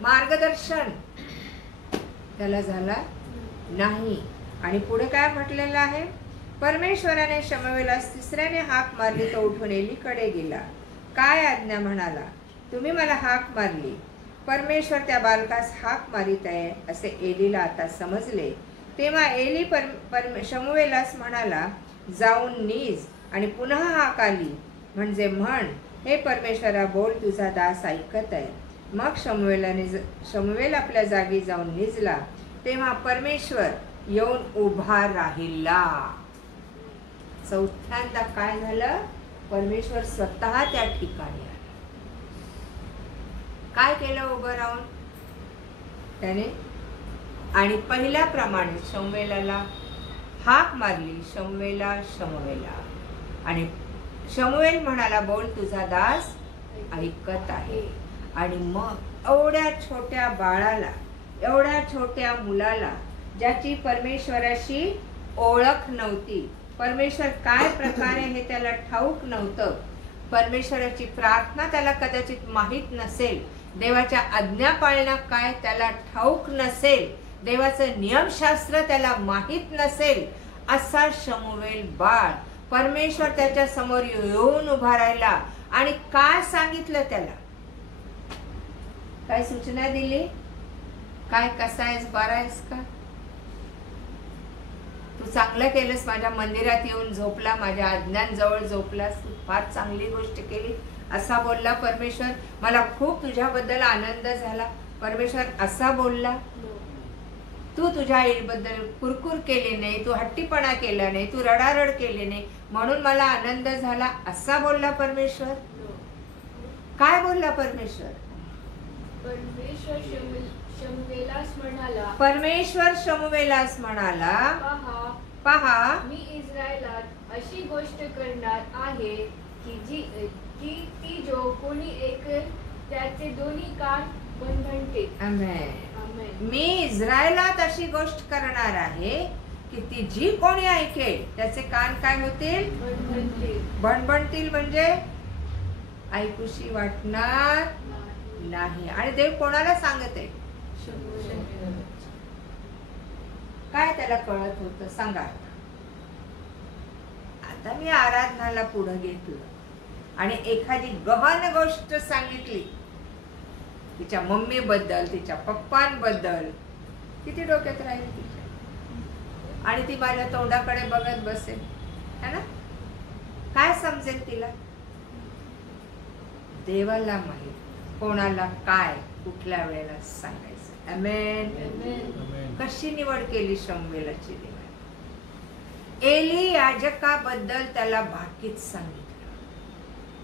मार्गदर्शन त्याला झाला नाही. आणि पुढे काय म्हटलेलं आहे? परमेश्वराने शमूएलास तिसऱ्याने हाक मारली, तो उठून एलीकडे गेला. काय आज्ञा? म्हणाला, तुम्ही मला हाक मारली. परमेश्वर त्या बालकास हाक मारित आहे असे एलीला आता समजले. तेव्हा एली शमूएलास म्हणाला, जाऊन निज. आणि पुन्हा हाक आली, म्हणजे म्हण, हे परमेश्वरा बोल, तुझा दास ऐकत आहे. मग शमूएल आपल्या जागी जाऊन निजला. तेव्हा परमेश्वर येऊन उभा राहिला. चौथ्यांदा काय झालं? परमेश्वर स्वतः त्या ठिकाणी आला. काय केलं उभं राहून त्याने? आणि पहिल्याप्रमाणे शमूएलाला हाक मारली, शमूएला, शमूएला. आणि शमूएल म्हणाला, बोल, तुझा दास ऐकत आहे. आणि मग एवढ्या छोट्या बाळाला, एवढ्या छोट्या मुलाला, ज्याची परमेश्वराशी ओळख नव्हती, परमेश्वर काय प्रकारे हे त्याला ठाऊक नव्हतं, परमेश्वराची प्रार्थना त्याला कदाचित माहीत नसेल, देवाच्या आज्ञा पाळणं काय त्याला ठाऊक नसेल, देवाचं नियमशास्त्र त्याला माहीत नसेल, असा शमूएल बाळ परमेश्वर त्याच्या समोर येऊन उभा राहिला. आणि काय सांगितलं त्याला? काय सूचना दिली? काय, कसा आहेस, बरा आहेस का? तू चांगलं केलंस, माझ्या मंदिरात येऊन झोपला, माझ्या आज्ञांजवळ झोपलास, तू फार चांगली गोष्ट केली, असा बोलला परमेश्वर. मला खूप तुझ्याबद्दल आनंद झाला. परमेश्वर असा बोलला. तू तुझ्या आईबद्दल कुरकुर केली नाही, तू हट्टीपणा केला नाही, तू रडारड केली नाही, म्हणून मला आनंद झाला, असा बोलला परमेश्वर. काय बोलला परमेश्वर? परमेश्वर शमूएलास म्हणाला, पहा, मी इस्रायलात अशी गोष्ट करणार आहे की ती जो कोणी ऐकेल त्याचे दोन्ही कान बनबनतील. आमेन. मी इस्रायलात अशी गोष्ट करणार आहे की ती जी कोणी ऐकेल त्याचे कान काय होतील? बनबनतील. म्हणजे ऐकूशी वाटणार नाही. आणि देव कोणाला सांगते? काय त्याला कळत होतं सांगा. आता मी आराधनाला पुढे घेतलं आणि एखादी गहन गोष्ट सांगितली, तिच्या मम्मी बद्दल, तिच्या पप्पांबद्दल, किती डोक्यात राहील तिच्या, आणि ती माझ्या तोंडाकडे बघत बसेल, है ना? काय समजेल तिला? देवाला माहित कोणाला काय कुठल्या वेळेला सांगायचं. आमेन. कशी निवड केली शमूएलाची देवाने? एली याजकाबद्दल त्याला बाकीच सांगितलं.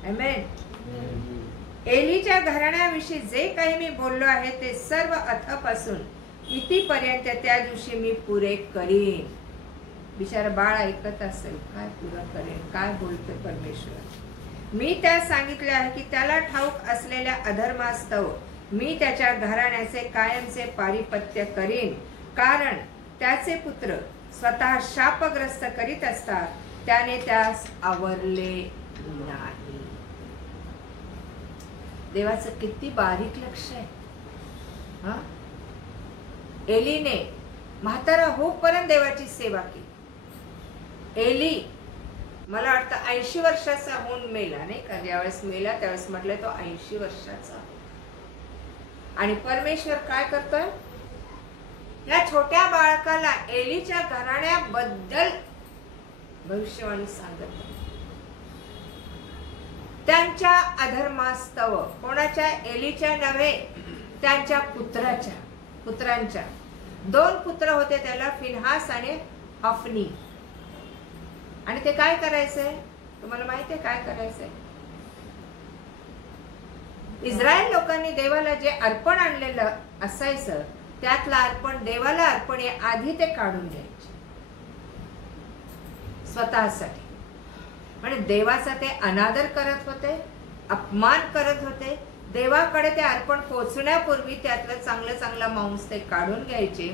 आमेन. एलीच्या घराण्याविषयी जे काही मी बोललो आहे ते सर्व अथपासून इतीपर्यंत त्या दिवशी मी पुरे करीन. बिचारा बाळ ऐकत असेल, काय पुरं करेन, काय बोलतोय परमेश्वर. मी त्यास सांगितले आहे की त्याला ठाऊक असलेल्या अधर्मास्तव मी त्याच्या घराण्याचे कायमचे पारिपत्य करीन, कारण त्याचे पुत्र स्वतः शापग्रस्त करीत असतात, त्याने त्यास आवरले नाही. देवाचं किती बारीक लक्ष आहे. हा, एलीने म्हातारा होईपर्यंत देवाची सेवा केली. एली मला वाटतं 80 वर्षाचा होऊन मेला, नाही का? ज्यावेळेस मेला त्यावेळेस म्हटलं तो 80 वर्षाचा. आणि परमेश्वर काय करतोय? या छोट्या बाळकाला एलीच्या घराण्याबद्दल भविष्यवाणी सांगत, त्यांच्या अधर्मास्तव, कोणाच्या? एलीच्या नव्हे, त्यांच्या पुत्रांच्या 2 पुत्र होते त्याला, फिनहास आणि हफनी. आणि ते काय करायचंय तुम्हाला माहिती आहे? काय करायचंय? इस्रायल लोकांनी देवाला जे अर्पण आणलेलं असायचं त्यातलं अर्पण देवाला अर्पण हे आधी ते काढून घ्यायचे स्वतःसाठी. म्हणजे देवाचा ते अनादर करत होते, अपमान करत होते. देवाकडे ते अर्पण पोहोचण्यापूर्वी त्यातलं चांगलं मांस ते काढून घ्यायचे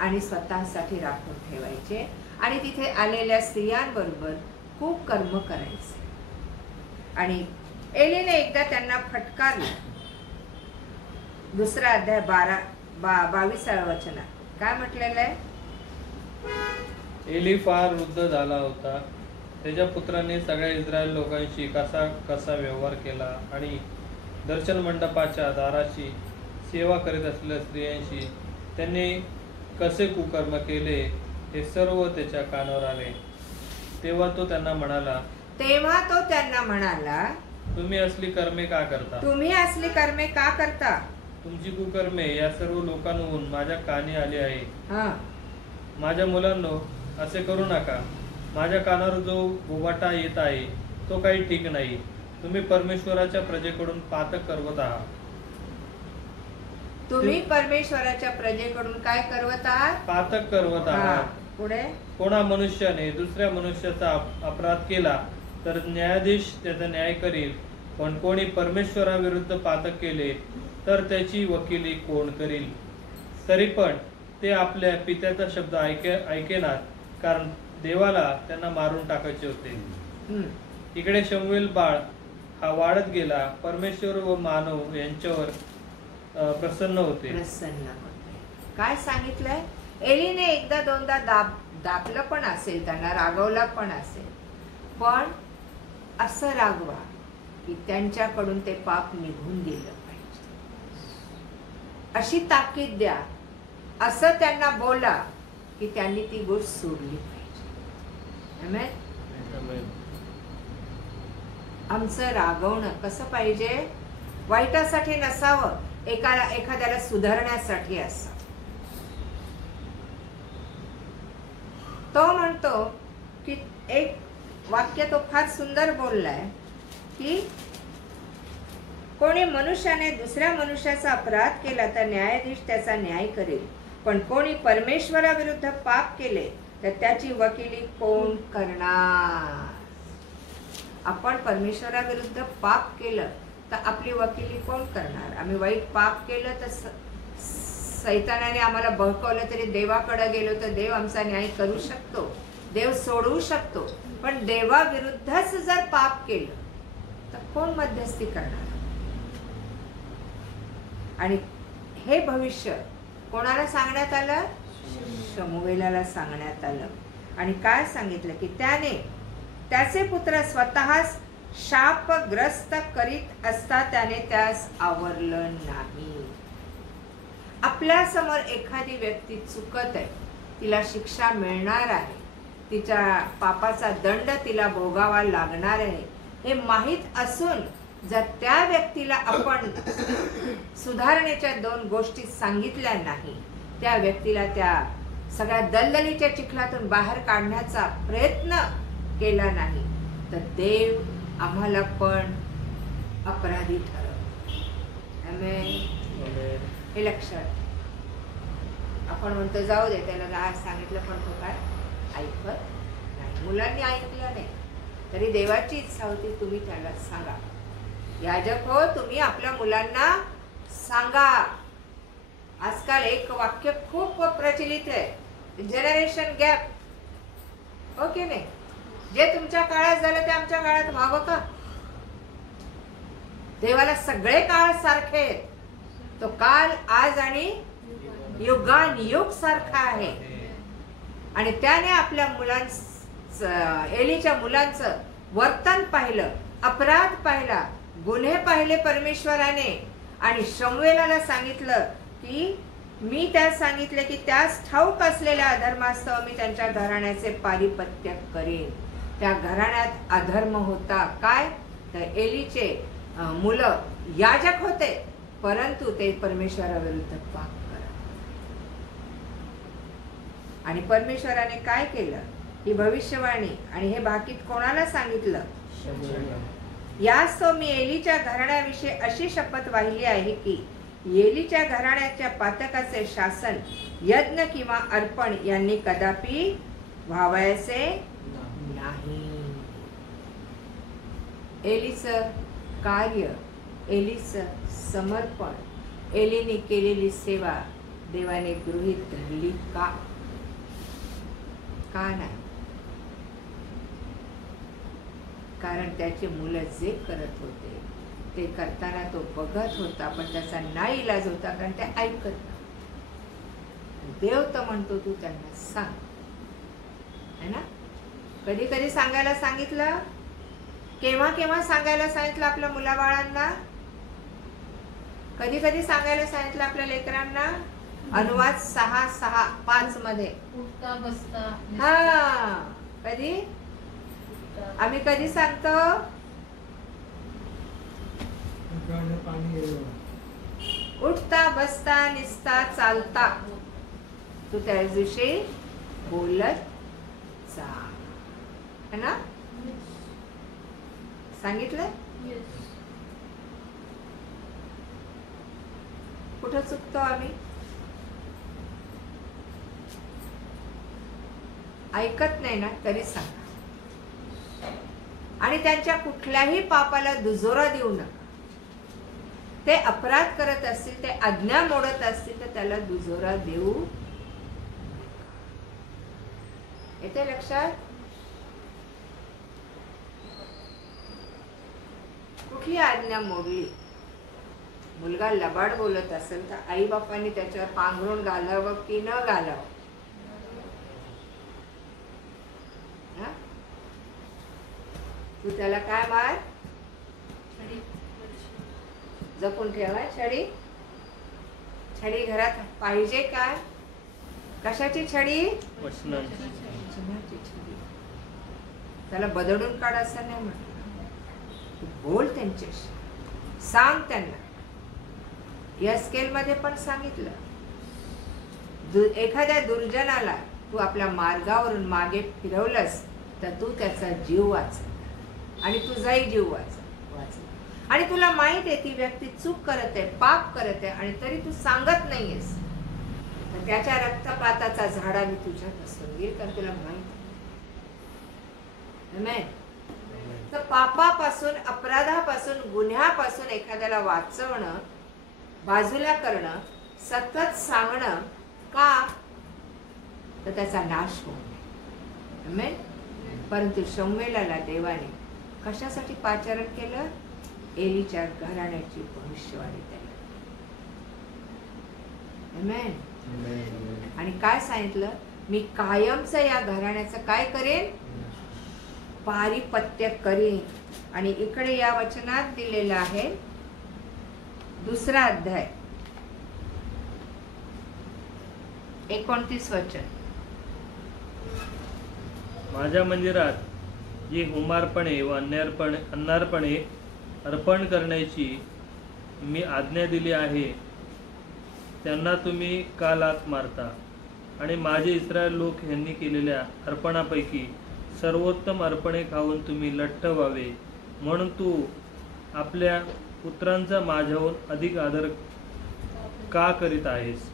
आणि स्वतःसाठी राखून ठेवायचे. आणि तिथे आलेल्या स्त्रियांबरोबर खूप कर्म करायचे. आणि एलीने एकदा त्यांना फटकारलं. 2 अध्याय 22व्या वचनात काय म्हटलेलं आहे? एली फार वृद्ध झाला होता. त्याच्या पुत्राने सगळ्या इस्रायल लोकांशी कसा व्यवहार केला आणि दर्शन मंडपाच्या दाराशी सेवा करीत असलेल्या स्त्रियांशी त्यांनी कसे कुकर्म केले हे सर्व त्याच्या कानावर आले. तेव्हा तो त्यांना म्हणाला, तुम्ही असली कर्मे का करता? तुमची कुकर्मे या सर्व लोकांहून माझ्या कानी आली आहे. माझ्या मुलांनो, असे करू नका. माझ्या कानावर जो बोबाटा येत आहे तो काही ठीक नाही. तुम्ही परमेश्वराच्या प्रजेकडून पातक करवत आहात. तुम्ही परमेश्वराच्या प्रजेकडून काय करवत आहात? पातक करवत आहात. पुढे, कोणा मनुष्याने दुसऱ्या मनुष्याचा अपराध केला तर न्यायाधीश त्याचा न्याय करील, पण कोणी परमेश्वराविरुद्ध पातक केले तर त्याची वकिली कोण करील? तरी पण ते आपल्या पित्याचा शब्द ऐकेनात, कारण देवाला त्यांना मारून टाकायचे होते. इकडे शमूएल बाळ हा वाढत गेला. परमेश्वर व मानव यांच्यावर प्रसन्न होते. काय सांगितलंय? एलीने एकदा दोनदा दाबलं पण असेल, त्यांना रागवला पण असेल, पण असं रागवा की त्यांच्याकडून ते पाप निघून गेलं पाहिजे, अशी ताकीद द्या. असं त्यांना बोला की त्यांनी ती गोष्ट सोडली पाहिजे. आमेन. आमचं रागवणं कसं पाहिजे? वाईटासाठी नसावं, एखाद्याला सुधारण्यासाठी असावं. तो म्हणतो की एक वाक्य तो फार सुंदर बोललाय की कोणी मनुष्याने दुसऱ्या मनुष्याचा अपराध केला तर न्यायाधीश त्याचा न्याय करेल, पण कोणी परमेश्वराविरुद्ध पाप केले तर त्याची वकिली कोण करणार? आपण परमेश्वराविरुद्ध पाप केलं तर आपली वकिली कोण करणार? आम्ही वाईट पाप केलं तर सैतानाने आम्हाला बहकवलं तरी देवाकडे गेलो तर देव आमचा न्याय करू शकतो, देव सोडवू शकतो. पण देवाविरुद्धच जर पाप केलं तर कोण मध्यस्थी करणार? आणि हे भविष्य कोणाला सांगण्यात आलं? शमूएलाला सांगण्यात आलं. आणि काय सांगितलं की त्याचे पुत्र स्वतःच शापग्रस्त करीत असता त्याने त्यास आवरलं नाही. आपल्या समोर एखादी व्यक्ती चुकत आहे, तिला शिक्षा मिळणार आहे, तिच्या पापाचा दंड तिला भोगावा लागणार आहे हे माहीत असून जर त्या व्यक्तीला आपण सुधारणेच्या 2 गोष्टी सांगितल्या नाही, त्या व्यक्तीला त्या सगळ्या दलदलीच्या चिखलातून बाहेर काढण्याचा प्रयत्न केला नाही तर देव आम्हाला पण अपराधी ठरवतो. आमेन. हे लक्षात. आपण म्हणतो जाऊ दे, त्याला सांगितलं पण तो काय ऐकत नाही. मुलांनी ऐकलं नाही तरी देवाची इच्छा होती तुम्ही त्याला सांगा. याजक हो, तुम्ही आपल्या मुलांना सांगा. आजकाल एक वाक्य खूप प्रचलित आहे, जनरेशन गॅप. हो की नाही? जे तुमच्या काळात झालं ते आमच्या काळात व्हावं का? देवाला सगळे काळ सारखे आहेत. तो काल, आज आणि युगानुयुग सारखा आहे. आणि त्याने आपल्या एलीच्या मुलांचं वर्तन पाहिलं, अपराध पाहिला, गुन्हे पाहिले परमेश्वराने. आणि शमूएलाला सांगितलं की मी त्यास सांगितले की त्यास ठाऊक असलेल्या अधर्मास्तव मी त्यांच्या घराण्याचे पारिपत्य करेन. त्या घराण्यात अधर्म होता. काय? तर एलीचे मुलं याजक होते, परंतु ते परमेश्वराविरुद्ध पाप करत. आणि परमेश्वराने काय केलं? ही भविष्यवाणी आणि हे भाकीत कोणाला सांगितलं? यास तो मी एलीच्या घराण्याविषयी अशी शपथ वाहिली आहे की एलीच्या घराण्याच्या पातकाचे शासन, यज्ञ किंवा अर्पण यांनी कदापि व्हावयाचे नाही. एलीचं कार्य, एलीचं समर्पण, एलीने केलेली सेवा देवाने गृहीत धरली का? का नाही? कारण त्याचे मुलं जे करत होते ते करताना तो बघत होता, पण त्याचा नाईलाज होता, कारण ते ऐकत नाही. देव तर म्हणतो तू त्यांना सांग, है ना? कधी कधी सांगायला सांगितलं, केव्हा केव्हा सांगायला सांगितलं आपल्या मुलाबाळांना, कधी कधी सांगायला सांगितलं आपल्या लेकरांना. अनुवाद 6:6-5 मध्ये. उठता बसता. हा, कधी आम्ही कधी सांगतो? उठता बसता निसता चालता तू त्या दिवशी बोलत जा, है ना? सांगितलं. कुठं चुकतो आम्ही? ऐकत नाही ना, तरी सांगा. आणि त्यांच्या कुठल्याही पापाला दुजोरा देऊ नका. ते अपराध करत असतील, ते आज्ञा मोडत असतील, तर त्याला दुजोरा देऊ. येते लक्षात? कुठली आज्ञा मोडली? मुलगा लबाड बोलत असेल तर आई बापांनी त्याच्यावर पांघरून घालावं की न घालावं? तू त्याला काय मार? जपून ठेवा. छडी, छडी घरात पाहिजे काय? कशाची छडी? वचनाची. छडी. त्याला बदडून काढ असं नाही म्हटलं. तू बोल त्यांच्याशी, सांग त्यांना. या स्केल मध्ये पण सांगितलं, एखाद्या दुर्जनाला तू आपल्या मार्गावरून मागे फिरवलंस तर तू त्याचा जीव वाचव आणि तुझाही जीव वाचव. आणि तुला माहित आहे ती व्यक्ती चूक करत आहे, पाप करत आहे, आणि तरी तू सांगत नाहीयेस, तर त्याच्या रक्तपाताचा झाडा मी तुझ्यापासून घेईल, कारण तुला माहित आहे. तर पापापासून, अपराधापासून, गुन्ह्यापासून एखाद्याला वाचवणं, बाजूला करणं, सतत सांगणं का? तर त्याचा नाश होऊ नये. परंतु शमूएलाला देवाने कशासाठी पाचारण केलं? एलीच्या घराण्याची भविष्यवाणी त्याला. आणि काय सांगितलं? मी कायमच या घराण्याचं काय करेन? पारिपत्य करेन. आणि इकडे या वचनात दिलेलं आहे 2 अध्याय 29 वचन. माझ्या मंदिरात जी हुमारपणे व अन्नार्पणे अर्पण करण्याची मी आज्ञा दिली आहे त्यांना तुम्ही का लाथ मारता? आणि माझे इस्रायल लोक यांनी केलेल्या अर्पणापैकी सर्वोत्तम अर्पणे खाऊन तुम्ही लठ्ठ व्हावे म्हणून तू आपल्या पुत्रांचा माझ्याहून अधिक आदर का करीत आहेस?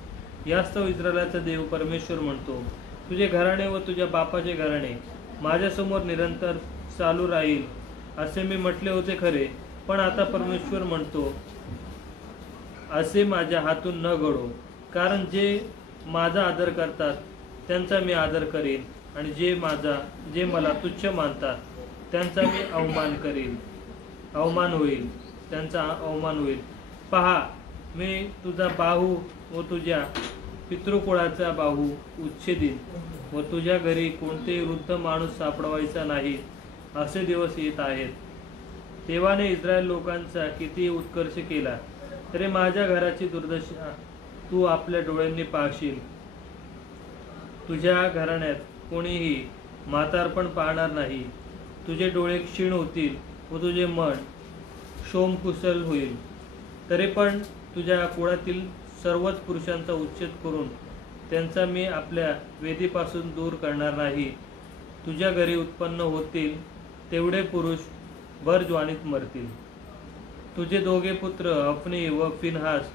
यास्तव इस्रायलाचा देव परमेश्वर म्हणतो, तुझे घराणे व तुझ्या बापाचे घराणे माझ्यासमोर निरंतर चालू राहील असे मी म्हटले होते खरे, पण आता परमेश्वर म्हणतो, असे माझ्या हातून न घडो, कारण जे माझा आदर करतात त्यांचा मी आदर करीन, आणि जे मला तुच्छ मानतात त्यांचा मी अवमान होईल त्यांचा अवमान होईल. पहा, मी तुझा बाहू व तुझ्या पितृकुळाचा बाहू उच्छेदीन, व तुझ्या घरी कोणतेही वृद्ध माणूस सापडवायचा नाही, असे दिवस येत आहेत. देवाने इस्रायल लोकांचा किती उत्कर्ष केला, तरी माझ्या घराची दुर्दशा तू आपल्या डोळ्यांनी पाहशील. तुझ्या घराण्यात कोणीही म्हातारपण पाहणार नाही. तुझे डोळे क्षीण होतील व तुझे मन शोमकुशल होईल. तरी पण तुझ्या कुळातील सर्वच पुरुषांचा उच्छेद करून त्यांचा मी आपल्या वेदीपासून दूर करणार नाही. तुझ्या घरी उत्पन्न होतील तेवढे पुरुष भर ज्वानीत मरतील. तुझे दोघे पुत्र हफनी व फिनहास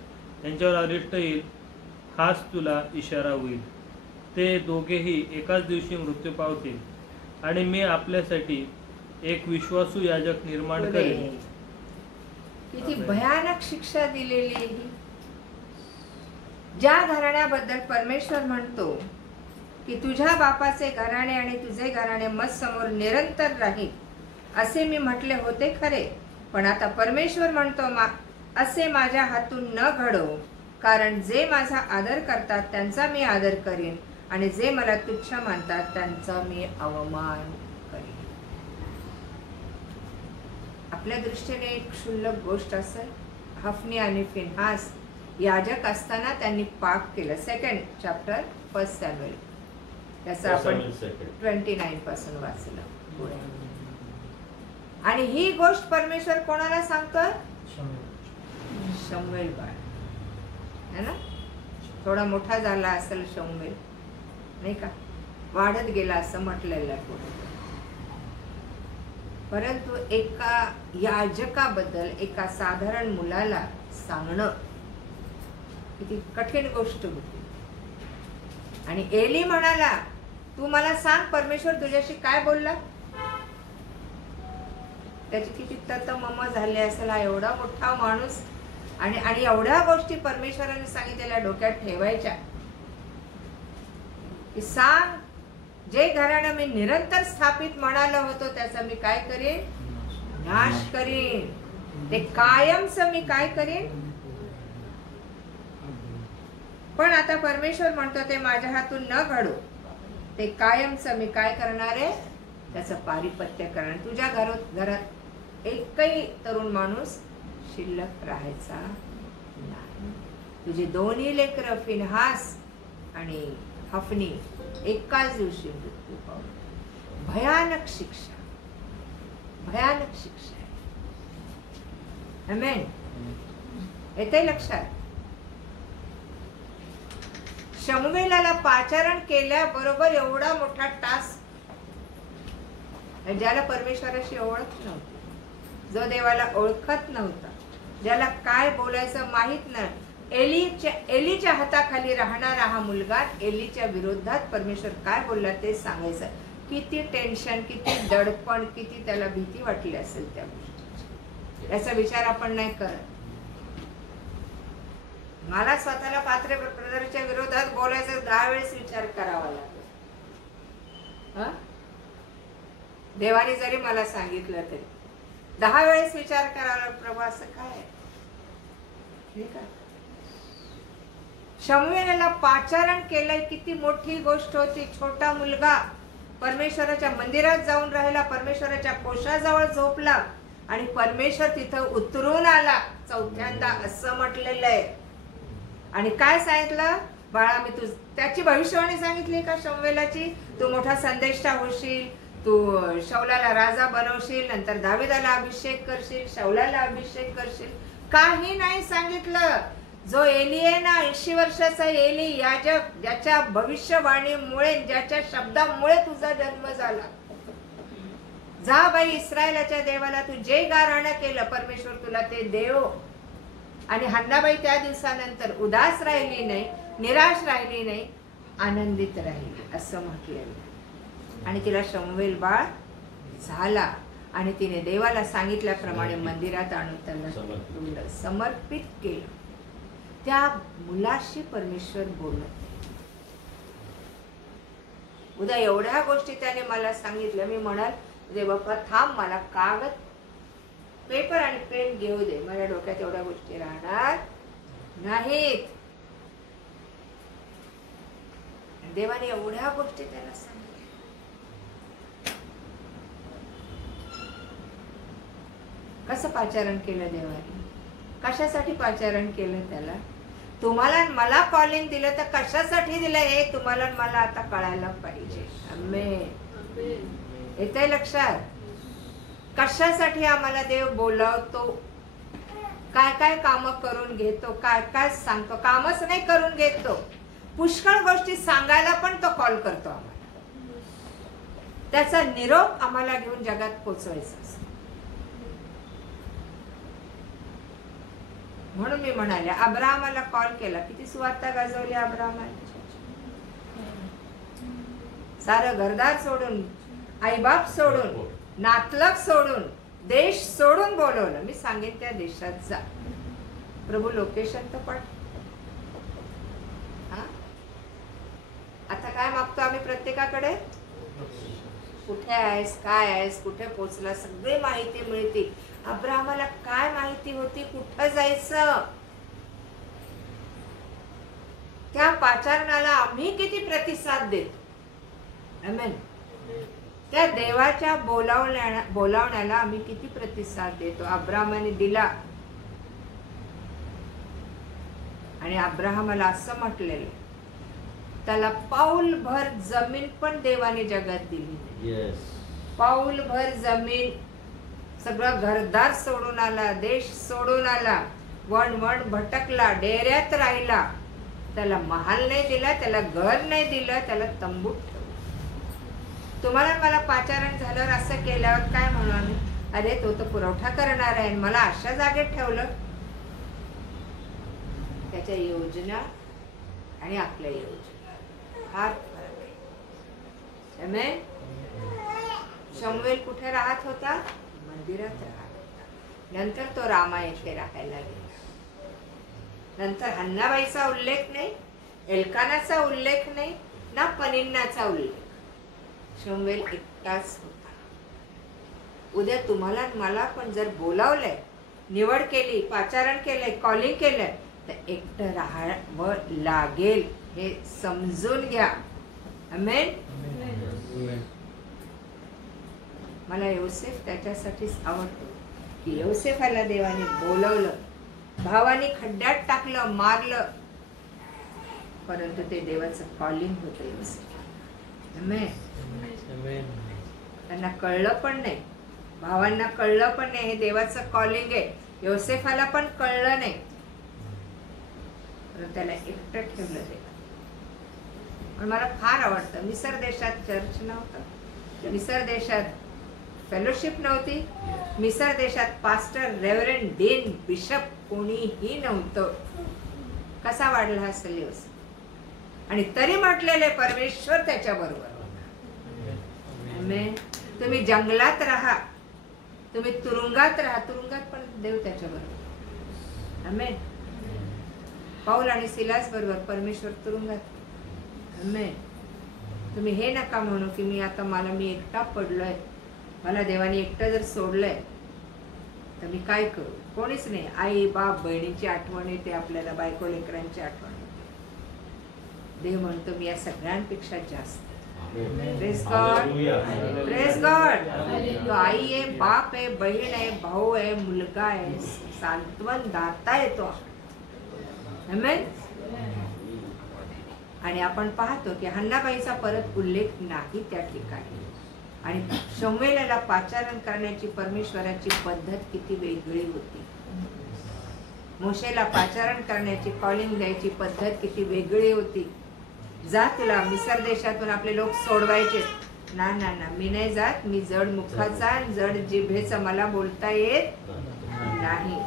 यांच्यावर अरिष्ट येईल, हाच तुला इशारा होईल. ते दोघेही एकाच दिवशी मृत्यू पावतील, आणि मी आपल्यासाठी एक विश्वासू याजक निर्माण करेन. किती भयानक शिक्षा दिलेली आहे ही. ज्या घराण्याबद्दल परमेश्वर म्हणतो की तुझ्या बापाचे घराणे आणि तुझे घराणे मत समोर निरंतर राहील, असे मी म्हटले होते खरे, पण आता परमेश्वर म्हणतो असे माझ्या हातून न घडो, कारण जे माझा आदर करतात त्यांचा मी आदर करीन, आणि जे मला तुच्छ मानतात त्यांचा मी अवमान करीन. आपल्या दृष्टीने एक क्षुल्लक गोष्ट असेल, हफनी आणि फिनहास याजक असताना त्यांनी पाप केलं. 2nd chapter 1 सॅम्युएल, त्याचं आपण 29 पासून वाचलं पुढे. आणि ही गोष्ट परमेश्वर कोणाला सांगतोय? शमूएल बाळ, है ना? थोडा मोठा झाला असेल शमूएल, नाही का, वाढत गेला असं म्हटलेलं आहे पुढे. परंतु एका याजकाबद्दल, एका साधारण मुलाला सांगणं किती कठीण गोष्ट होती. आणि एली म्हणाला, तू मला सांग परमेश्वर तुझ्याशी काय बोलला. त्याची किती ततमम झाले असेल. हा एवढा मोठा माणूस आणि एवढ्या गोष्टी परमेश्वराने सांगितलेल्या डोक्यात ठेवायच्या की सांग, जे घराणं मी निरंतर स्थापित म्हणालो होतो त्याचा मी काय करेन? नाश करीन. ते कायमच मी काय करेन? पण आता परमेश्वर म्हणतो ते माझ्या हातून न घडो, ते कायमच मी काय करणार आहे? त्याचं पारिपत्य करणार. तुझ्या घरात एकही तरुण माणूस शिल्लक राहायचा नाही. तुझे दोन्ही लेकरं फिनहास आणि हफनी एकाच दिवशी मृत्यू पावले. भयानक शिक्षा, भयानक शिक्षा आहे. आमेन. येते लक्षात? शमूएलाला पाचारण केल्याबरोबर एवढा मोठा टास्क, ज्याला परमेश्वराशी ओळख नव्हती, जो देवाला ओळखत नव्हता, ज्याला काय बोलायचं माहित नाही, एलीच्या हाताखाली राहणारा हा मुलगा एलीच्या विरोधात परमेश्वर काय बोलला ते सांगायचं. किती टेन्शन, किती दडपण, किती त्याला भीती वाटली असेल त्या गोष्टीची. याचा विचार आपण नाही करत. मला स्वतःला पात्र ब्रदरच्या विरोधात बोलायचं 10 वेळेस विचार करावा लागतो. देवाने जरी मला सांगितलं तरी 10 वेळेस विचार करावा. प्रभू असं काय? ठीक आहे. शमूएलाला पाचारण केलंय, किती मोठी गोष्ट होती. छोटा मुलगा परमेश्वराच्या मंदिरात जाऊन राहिला, परमेश्वराच्या कोशाजवळ झोपला, आणि परमेश्वर तिथं उतरून आला 4थ्यांदा असं म्हटलेलं आहे. आणि काय सांगितलं? बाळा, मी त्याची भविष्यवाणी सांगितली का शमूएलाची? तू मोठा संदेष्टा होशील, तू शौलाला राजा बनवशील, नंतर दाविदाला अभिषेक करशील, शौलाला अभिषेक करशील. काही नाही सांगितलं. जो एली आहे ना, 80 वर्षाचा एली याजक, ज्याच्या भविष्यवाणीमुळे, ज्याच्या शब्दामुळे तुझा जन्म झाला. जा बाई, इस्रायलाच्या देवाला तू जे गाराणं केलं परमेश्वर तुला ते देव. आणि हन्नाबाई त्या दिवसानंतर उदास राहिली नाही, निराश राहिली नाही, आनंदित राहिली असं म्हटलेलं. आणि तिला शमूएल बाळ झाला, आणि तिने देवाला सांगितल्याप्रमाणे मंदिरात आणून त्याला समर्पित केलं. त्या मुलाशी परमेश्वर बोलत. उद्या एवढ्या गोष्टी त्याने मला सांगितल्या, मी म्हणाल रे बाप्पा थांब, मला कागद पेपर आणि पेन घेऊ दे, माझ्या डोक्यात एवढ्या गोष्टी राहणार नाहीत. देवाने एवढ्या गोष्टी त्याला सांगितल्या. कसं पाचारण केलं देवाने, कशासाठी पाचारण केलं त्याला? तुम्हाला मला कॉलिंग दिलं तर कशासाठी दिलं हे तुम्हाला मला आता कळायला पाहिजे. आमेन. येतंय लक्षात? कशासाठी आम्हाला देव बोलावतो, काय काय काम करून घेतो, काय काय सांगतो. कामच नाही करून घेतो, पुष्कळ गोष्टी सांगायला पण तो कॉल करतो आम्हाला. त्याचा निरोप आम्हाला घेऊन जगात पोचवायचा असतो. म्हणून मी म्हणाले अब्राहमाला कॉल केला, किती सुवार्ता गाजवली अब्राहमाने. सारं घरदार सोडून, आईबाप सोडून, नातलग सोडून, देश सोडून बोलवलं. मी सांगेन त्या देशात जा. प्रभू लोकेशन तर पाठ. आता काय मागतो आम्ही प्रत्येकाकडे? कुठे आहेस, काय आहेस, कुठे पोचला, सगळी माहिती मिळते. अब्राहमाला काय माहिती होती कुठं जायचं? त्या पाचारणाला आम्ही किती प्रतिसाद देतो. आमेन. त्या देवाच्या बोलावण्याला आम्ही किती प्रतिसाद देतो. अब्राहमाने दिला. आणि अब्राहमाला असं म्हटलेलं, त्याला पाऊलभर जमीन पण देवाने जगात दिली. पाऊलभर जमीन. सगळं घरदार सोडून आला, देश सोडून आला, वन वन भटकला, डेऱ्यात राहिला. त्याला महाल नाही दिला, त्याला घर नाही दिलं, त्याला तंबूत ठेवलं. तुम्हाला मला पाचारण झाल्यावर असं केल्यावर काय म्हणू आम्ही? अरे तो तर पुरवठा करणार आहे, मला अशा जागेत ठेवलं. त्याच्या योजना आणि आपल्या योजना फार फरक आहे. आमेन. शमूएल कुठे राहत होता? मंदिरात राहत होता. नंतर तो रामा येथे राहायला गेला. नंतर हन्नाबाईचा उल्लेख नाही, एल्कानाचा उल्लेख नाही, ना पनिन्नाचा उल्लेख. शमूएल एकटाच होता. उद्या तुम्हाला मला पण जर बोलावलंय, निवड केली, पाचारण केलंय, कॉलिंग केलंय, तर एकटं राहावं लागेल हे समजून घ्या. आमेन. मला योसेफ त्याच्यासाठीच आवडतो की योसेफाला देवाने बोलवलं, भावाने खड्ड्यात टाकलं, मारलं, परंतु ते देवाचं कॉलिंग होतं योसेफ. आमेन. त्यांना कळलं पण नाही, भावांना कळलं पण नाही हे देवाचं कॉलिंग आहे. योसेफाला पण कळलं नाही, परंतु त्याला एकटं ठेवलं देवा. पण मला फार आवडतं. मिसर देशात चर्च नव्हतं, मिसर देशात फेलोशिप नव्हती, मिसर देशात पास्टर, रेव्हरंड, डीन, बिशप कोणीही नव्हतं. कसा वाढला असेल योसेफ? आणि तरी म्हटलेले परमेश्वर त्याच्या बरोबर. तुम्ही जंगलात राहा, तुम्ही तुरुंगात राहा, तुरुंगात पण देव त्याच्या बरोबर. आमेन. पाऊल आणि सिलास बरोबर परमेश्वर तुरुंगात. आमेन. तुम्ही हे नका म्हणू की मी एकटा पडलोय, मला देवाने एकटं जर सोडलंय तर मी काय करू? कोणीच नाही. आई बाप बहिणीची आठवण येते आपल्याला, बायको लेकरांची आठवण येते. देव म्हणतो मी या सगळ्यांपेक्षा जास्त. Praise God, praise God. तो आई आहे, बाप आहे, बहीण आहे, भाऊ आहे, मुलगा आहे, सांत्वन दाता आहे तो. आमेन. आणि आपण पाहतो की हन्नाबाईचा परत उल्लेख नाही त्या ठिकाणी. आणि शमूएलाला पाचारण करण्याची परमेश्वराची पद्धत किती वेगळी होती. मोशेला पाचारण करण्याची, कॉलिंग द्यायची पद्धत किती वेगळी होती. जा, तुला मिसर देशातून आपले लोक सोडवायचे. ना ना ना, मी नाही जात, मी जड मुखाचा, जड जिभेचा, मला बोलता येत नाही.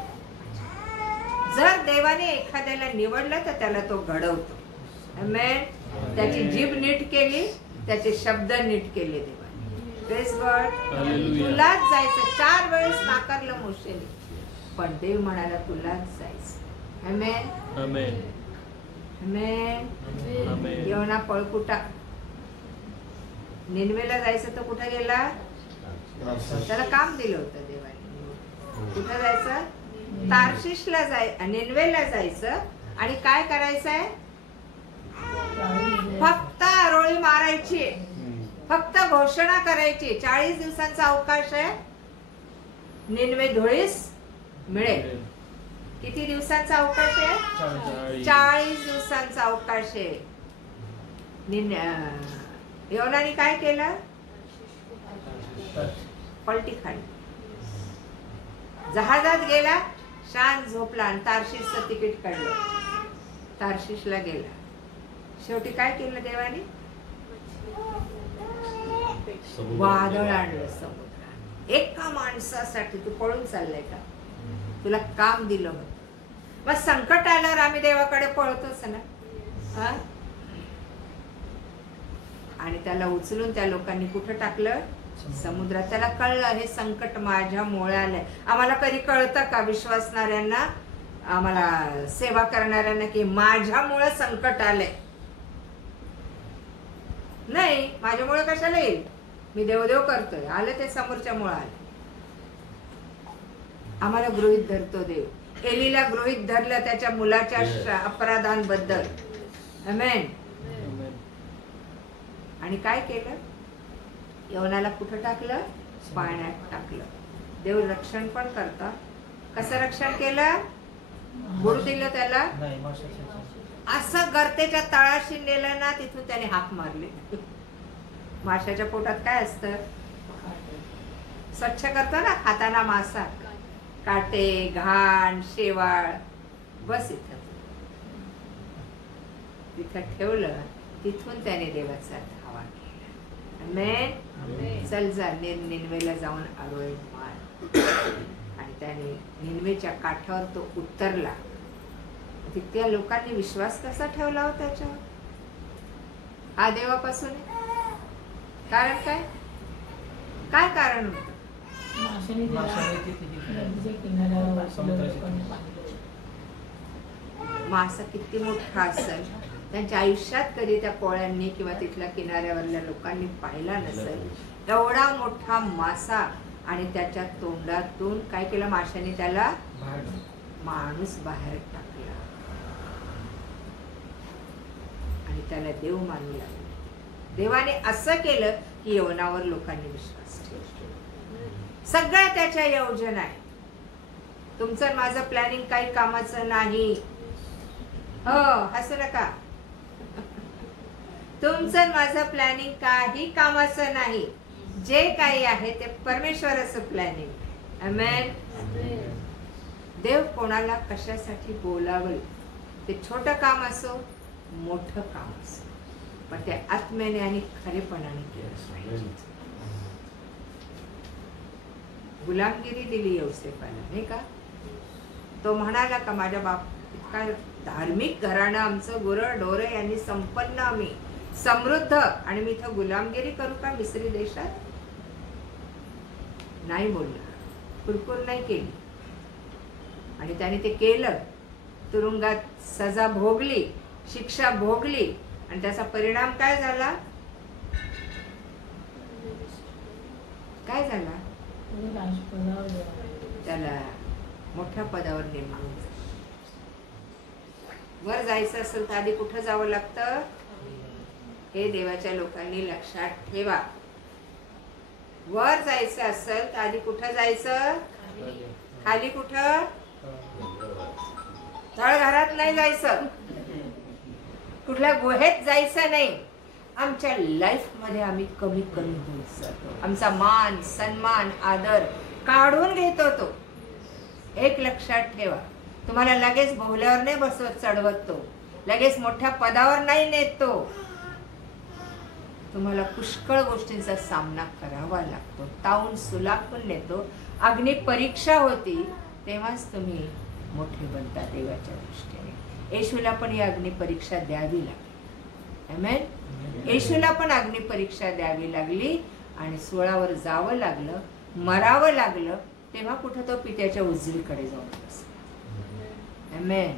जर देवाने एखाद्याला निवडलं तर त्याला तो घडवतो. आमेन. त्याची जीभ नीट केली, त्याचे शब्द नीट केले देवाने. Praise God. तुलाच जायचं. 4 वेळेस नाकारलं मोशेने, पण देव म्हणाला तुलाच जायचं. आमेन आमेन आमेन. आमेन. योना पळकुटा. निनवेला जायचं तर कुठे गेला? त्याला काम दिलं होतं देवाने. कुठं जायचं? तार्शिशला निनवेला जायचं आणि काय करायचंय? फक्त आरोळी मारायची, फक्त घोषणा करायची. 40 दिवसांचा अवकाश आहे. निनवे धुळीस मिळेल. किती दिवसांचा अवकाश आहे? 40 दिवसांचा अवकाश आहे. योनाने काय केलं? पलटी खाली. जहाजात गेला, शांत झोपला आणि तार्शिशचं तिकीट काढलं. तार्शिशला गेला. शेवटी काय केलं देवाने? वादळ आणलं समुद्रात. एका माणसासाठी तू पळून चाललाय का? तुला काम दिलं होतं. मग संकट आल्यावर आम्ही देवाकडे पळतोच ना. हा? आणि त्याला उचलून त्या लोकांनी कुठं टाकलं? समुद्रात. त्याला कळलं हे संकट माझ्यामुळे आलंय. आम्हाला कधी कळतं का विश्वासणाऱ्यांना, आम्हाला सेवा करणाऱ्यांना, की माझ्यामुळे संकट आलंय? नाही, माझ्यामुळे कशाला येईल? मी देवदेव करतोय. आलं ते समोरच्या मुळे आलं. आम्हाला गृहीत धरतो देव. एलीला गृहीत धरलं त्याच्या मुलाच्या अपराधांबद्दल. आमेन. आणि काय केलं? योनाला कुठं टाकलं? पाण्यात टाकलं. देव रक्षण पण करतात. कसं रक्षण केलं? गुरु दिलं त्याला. असं गर्तेच्या तळाशी नेलं ना, तिथून त्याने हाक मारली. माशाच्या पोटात काय असतं? स्वच्छ करतो ना खाताना मासा. काटे, घाण, शेवाळ. बस इथं तिथं ठेवलं. तिथून त्याने देवाचा धावा केला. आमेन. चल जा, निनवेला जाऊन आरोळी मार. आणि त्याने निनवेच्या काठावर तो उतरला. तिथल्या लोकांनी विश्वास कसा ठेवला होता त्याच्यावर? हा देवापासून आहे. कारण काय? काय कारण होतं? मासा किती मोठा असेल, त्यांच्या आयुष्यात कधी त्या पोळ्यांनी किंवा तिथल्या किनाऱ्यावरल्या लोकांनी पाहिला नसेल एवढा मोठा मासा. आणि त्याच्या तोंडातून काय केलं? माशाने त्याला माणूस बाहेर टाकला आणि त्याला देव मानू लागला. देवाने असं केलं की योनावर लोकांनी विश्वास ठेवला. सगळ्या त्याच्या योजना आहे. तुमचं माझं प्लॅनिंग काही कामाचं नाही. हो, हसू नका. तुमचं माझं प्लॅनिंग काही कामाचं नाही. जे काही आहे ते परमेश्वराचं प्लॅनिंग. आमेन. देव कोणाला कशासाठी बोलावल, ते छोटं काम असो मोठं काम असो, पण ते आत्म्याने आणि खरेपणाने केलं पाहिजे. गुलामगिरी दिली योसेफाला, नाही का? तो म्हणाला का माझ्या बाप इतका धार्मिक घराणं आमचं, गुरं ढोरं यांनी संपन्न, आम्ही समृद्ध, आणि मी इथं गुलामगिरी करू का मिस्री देशात? नाही बोलला, कुरकुर नाही केली. आणि त्याने ते केलं. तुरुंगात सजा भोगली, शिक्षा भोगली, आणि त्याचा परिणाम काय झाला? काय झाला? त्याला मोठ्या पदावर नेमून. वर जायचं असेल तर आधी कुठं जावं लागतं? हे देवाच्या लोकांनी लक्षात ठेवा. वर जायचं असेल तर आधी कुठं जायचं? खाली कुठं? तळघरात नाही जायचं, कुठल्या गुहेत जायचं नाही. आमच्या लाईफ मध्ये आम्ही कमी कमी होत जातो. आमचा मान सन्मान आदर काढून घेतो तो. एक लक्षात ठेवा, तुम्हाला लगेच बोहल्यावर नाही बसवत चढवत तो, लगेच मोठ्या पदावर नाही नेत तो. तुम्हाला पुष्कळ गोष्टींचा सामना करावा लागतो, तावून सुलाखून नेतो. अग्नी परीक्षा होती तेव्हाच तुम्ही मोठे बनता देवाच्या दृष्टीने. येशूला पण ही अग्नि परीक्षा द्यावी लागली. आमेन. येशूला पण अग्नि परीक्षा द्यावी लागली आणि 16 वर जावं लागलं, मरावं लागलं. तेव्हा कुठं तो पित्याच्या उजवीकडे जाऊन बसला. आमेन.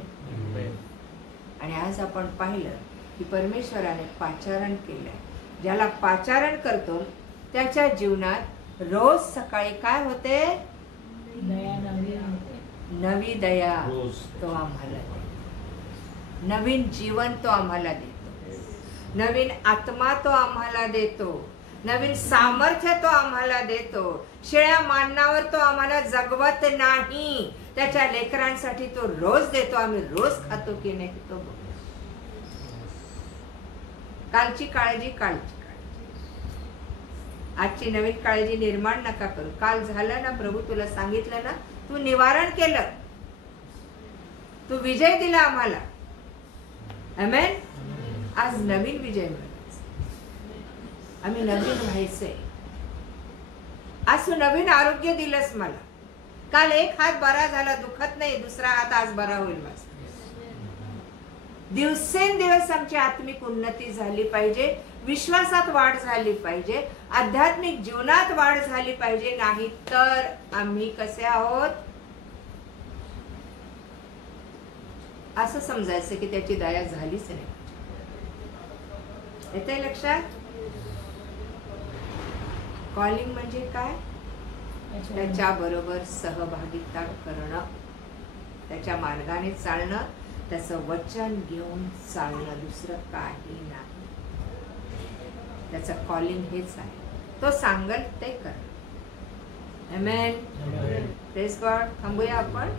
आणि आज आपण पाहिलं की परमेश्वराने पाचारण केलंय. ज्याला पाचारण करतो त्याच्या जीवनात रोज सकाळी काय होते? दया नवीन होते. नवी दया रोज. तो आम्हाला देतो. नवीन जीवन तो आम्हाला देतो. नवीन आत्मा तो आम्हाला देतो. नवीन सामर्थ्य तो आम्हाला देतो. शिळ्या मानावर तो आम्हाला जगवत नाही. त्याच्या लेकरांसाठी तो रोज देतो. आम्ही रोज खातो की नाही तो बघतो. कालची काळजी कालची आजची नवीन काळजी निर्माण नका करू. काल झालं ना, प्रभू तुला सांगितलं ना, तू निवारण केलं, तू विजय दिला आम्हाला. आमेन. आज नवीन विजय मिळाला. आम्ही नवीन व्हायचंय. आज तू नवीन आरोग्य दिलंस मला. काल एक हात बरा झाला, दुखत नाही, दुसरा हात आज बरा होईल माझा. दिवसेंदिवस आमची आत्मिक उन्नती झाली पाहिजे. विश्वासात वाढ झाली पाहिजे. आध्यात्मिक जीवनात वाढ झाली पाहिजे. नाही तर आम्ही कसे आहोत असं समजायचं की त्याची दया झालीच नाही. येतंय लक्षात? कॉलिंग म्हणजे काय? त्याच्या बरोबर सहभागिता करणं, त्याच्या मार्गाने चालणं, त्याचं वचन घेऊन चालणं, दुसरं काही नाही. त्याचं कॉलिंग हेच आहे. तो सांगल ते करणं. आमेन. Praise God. थांबूया आपण.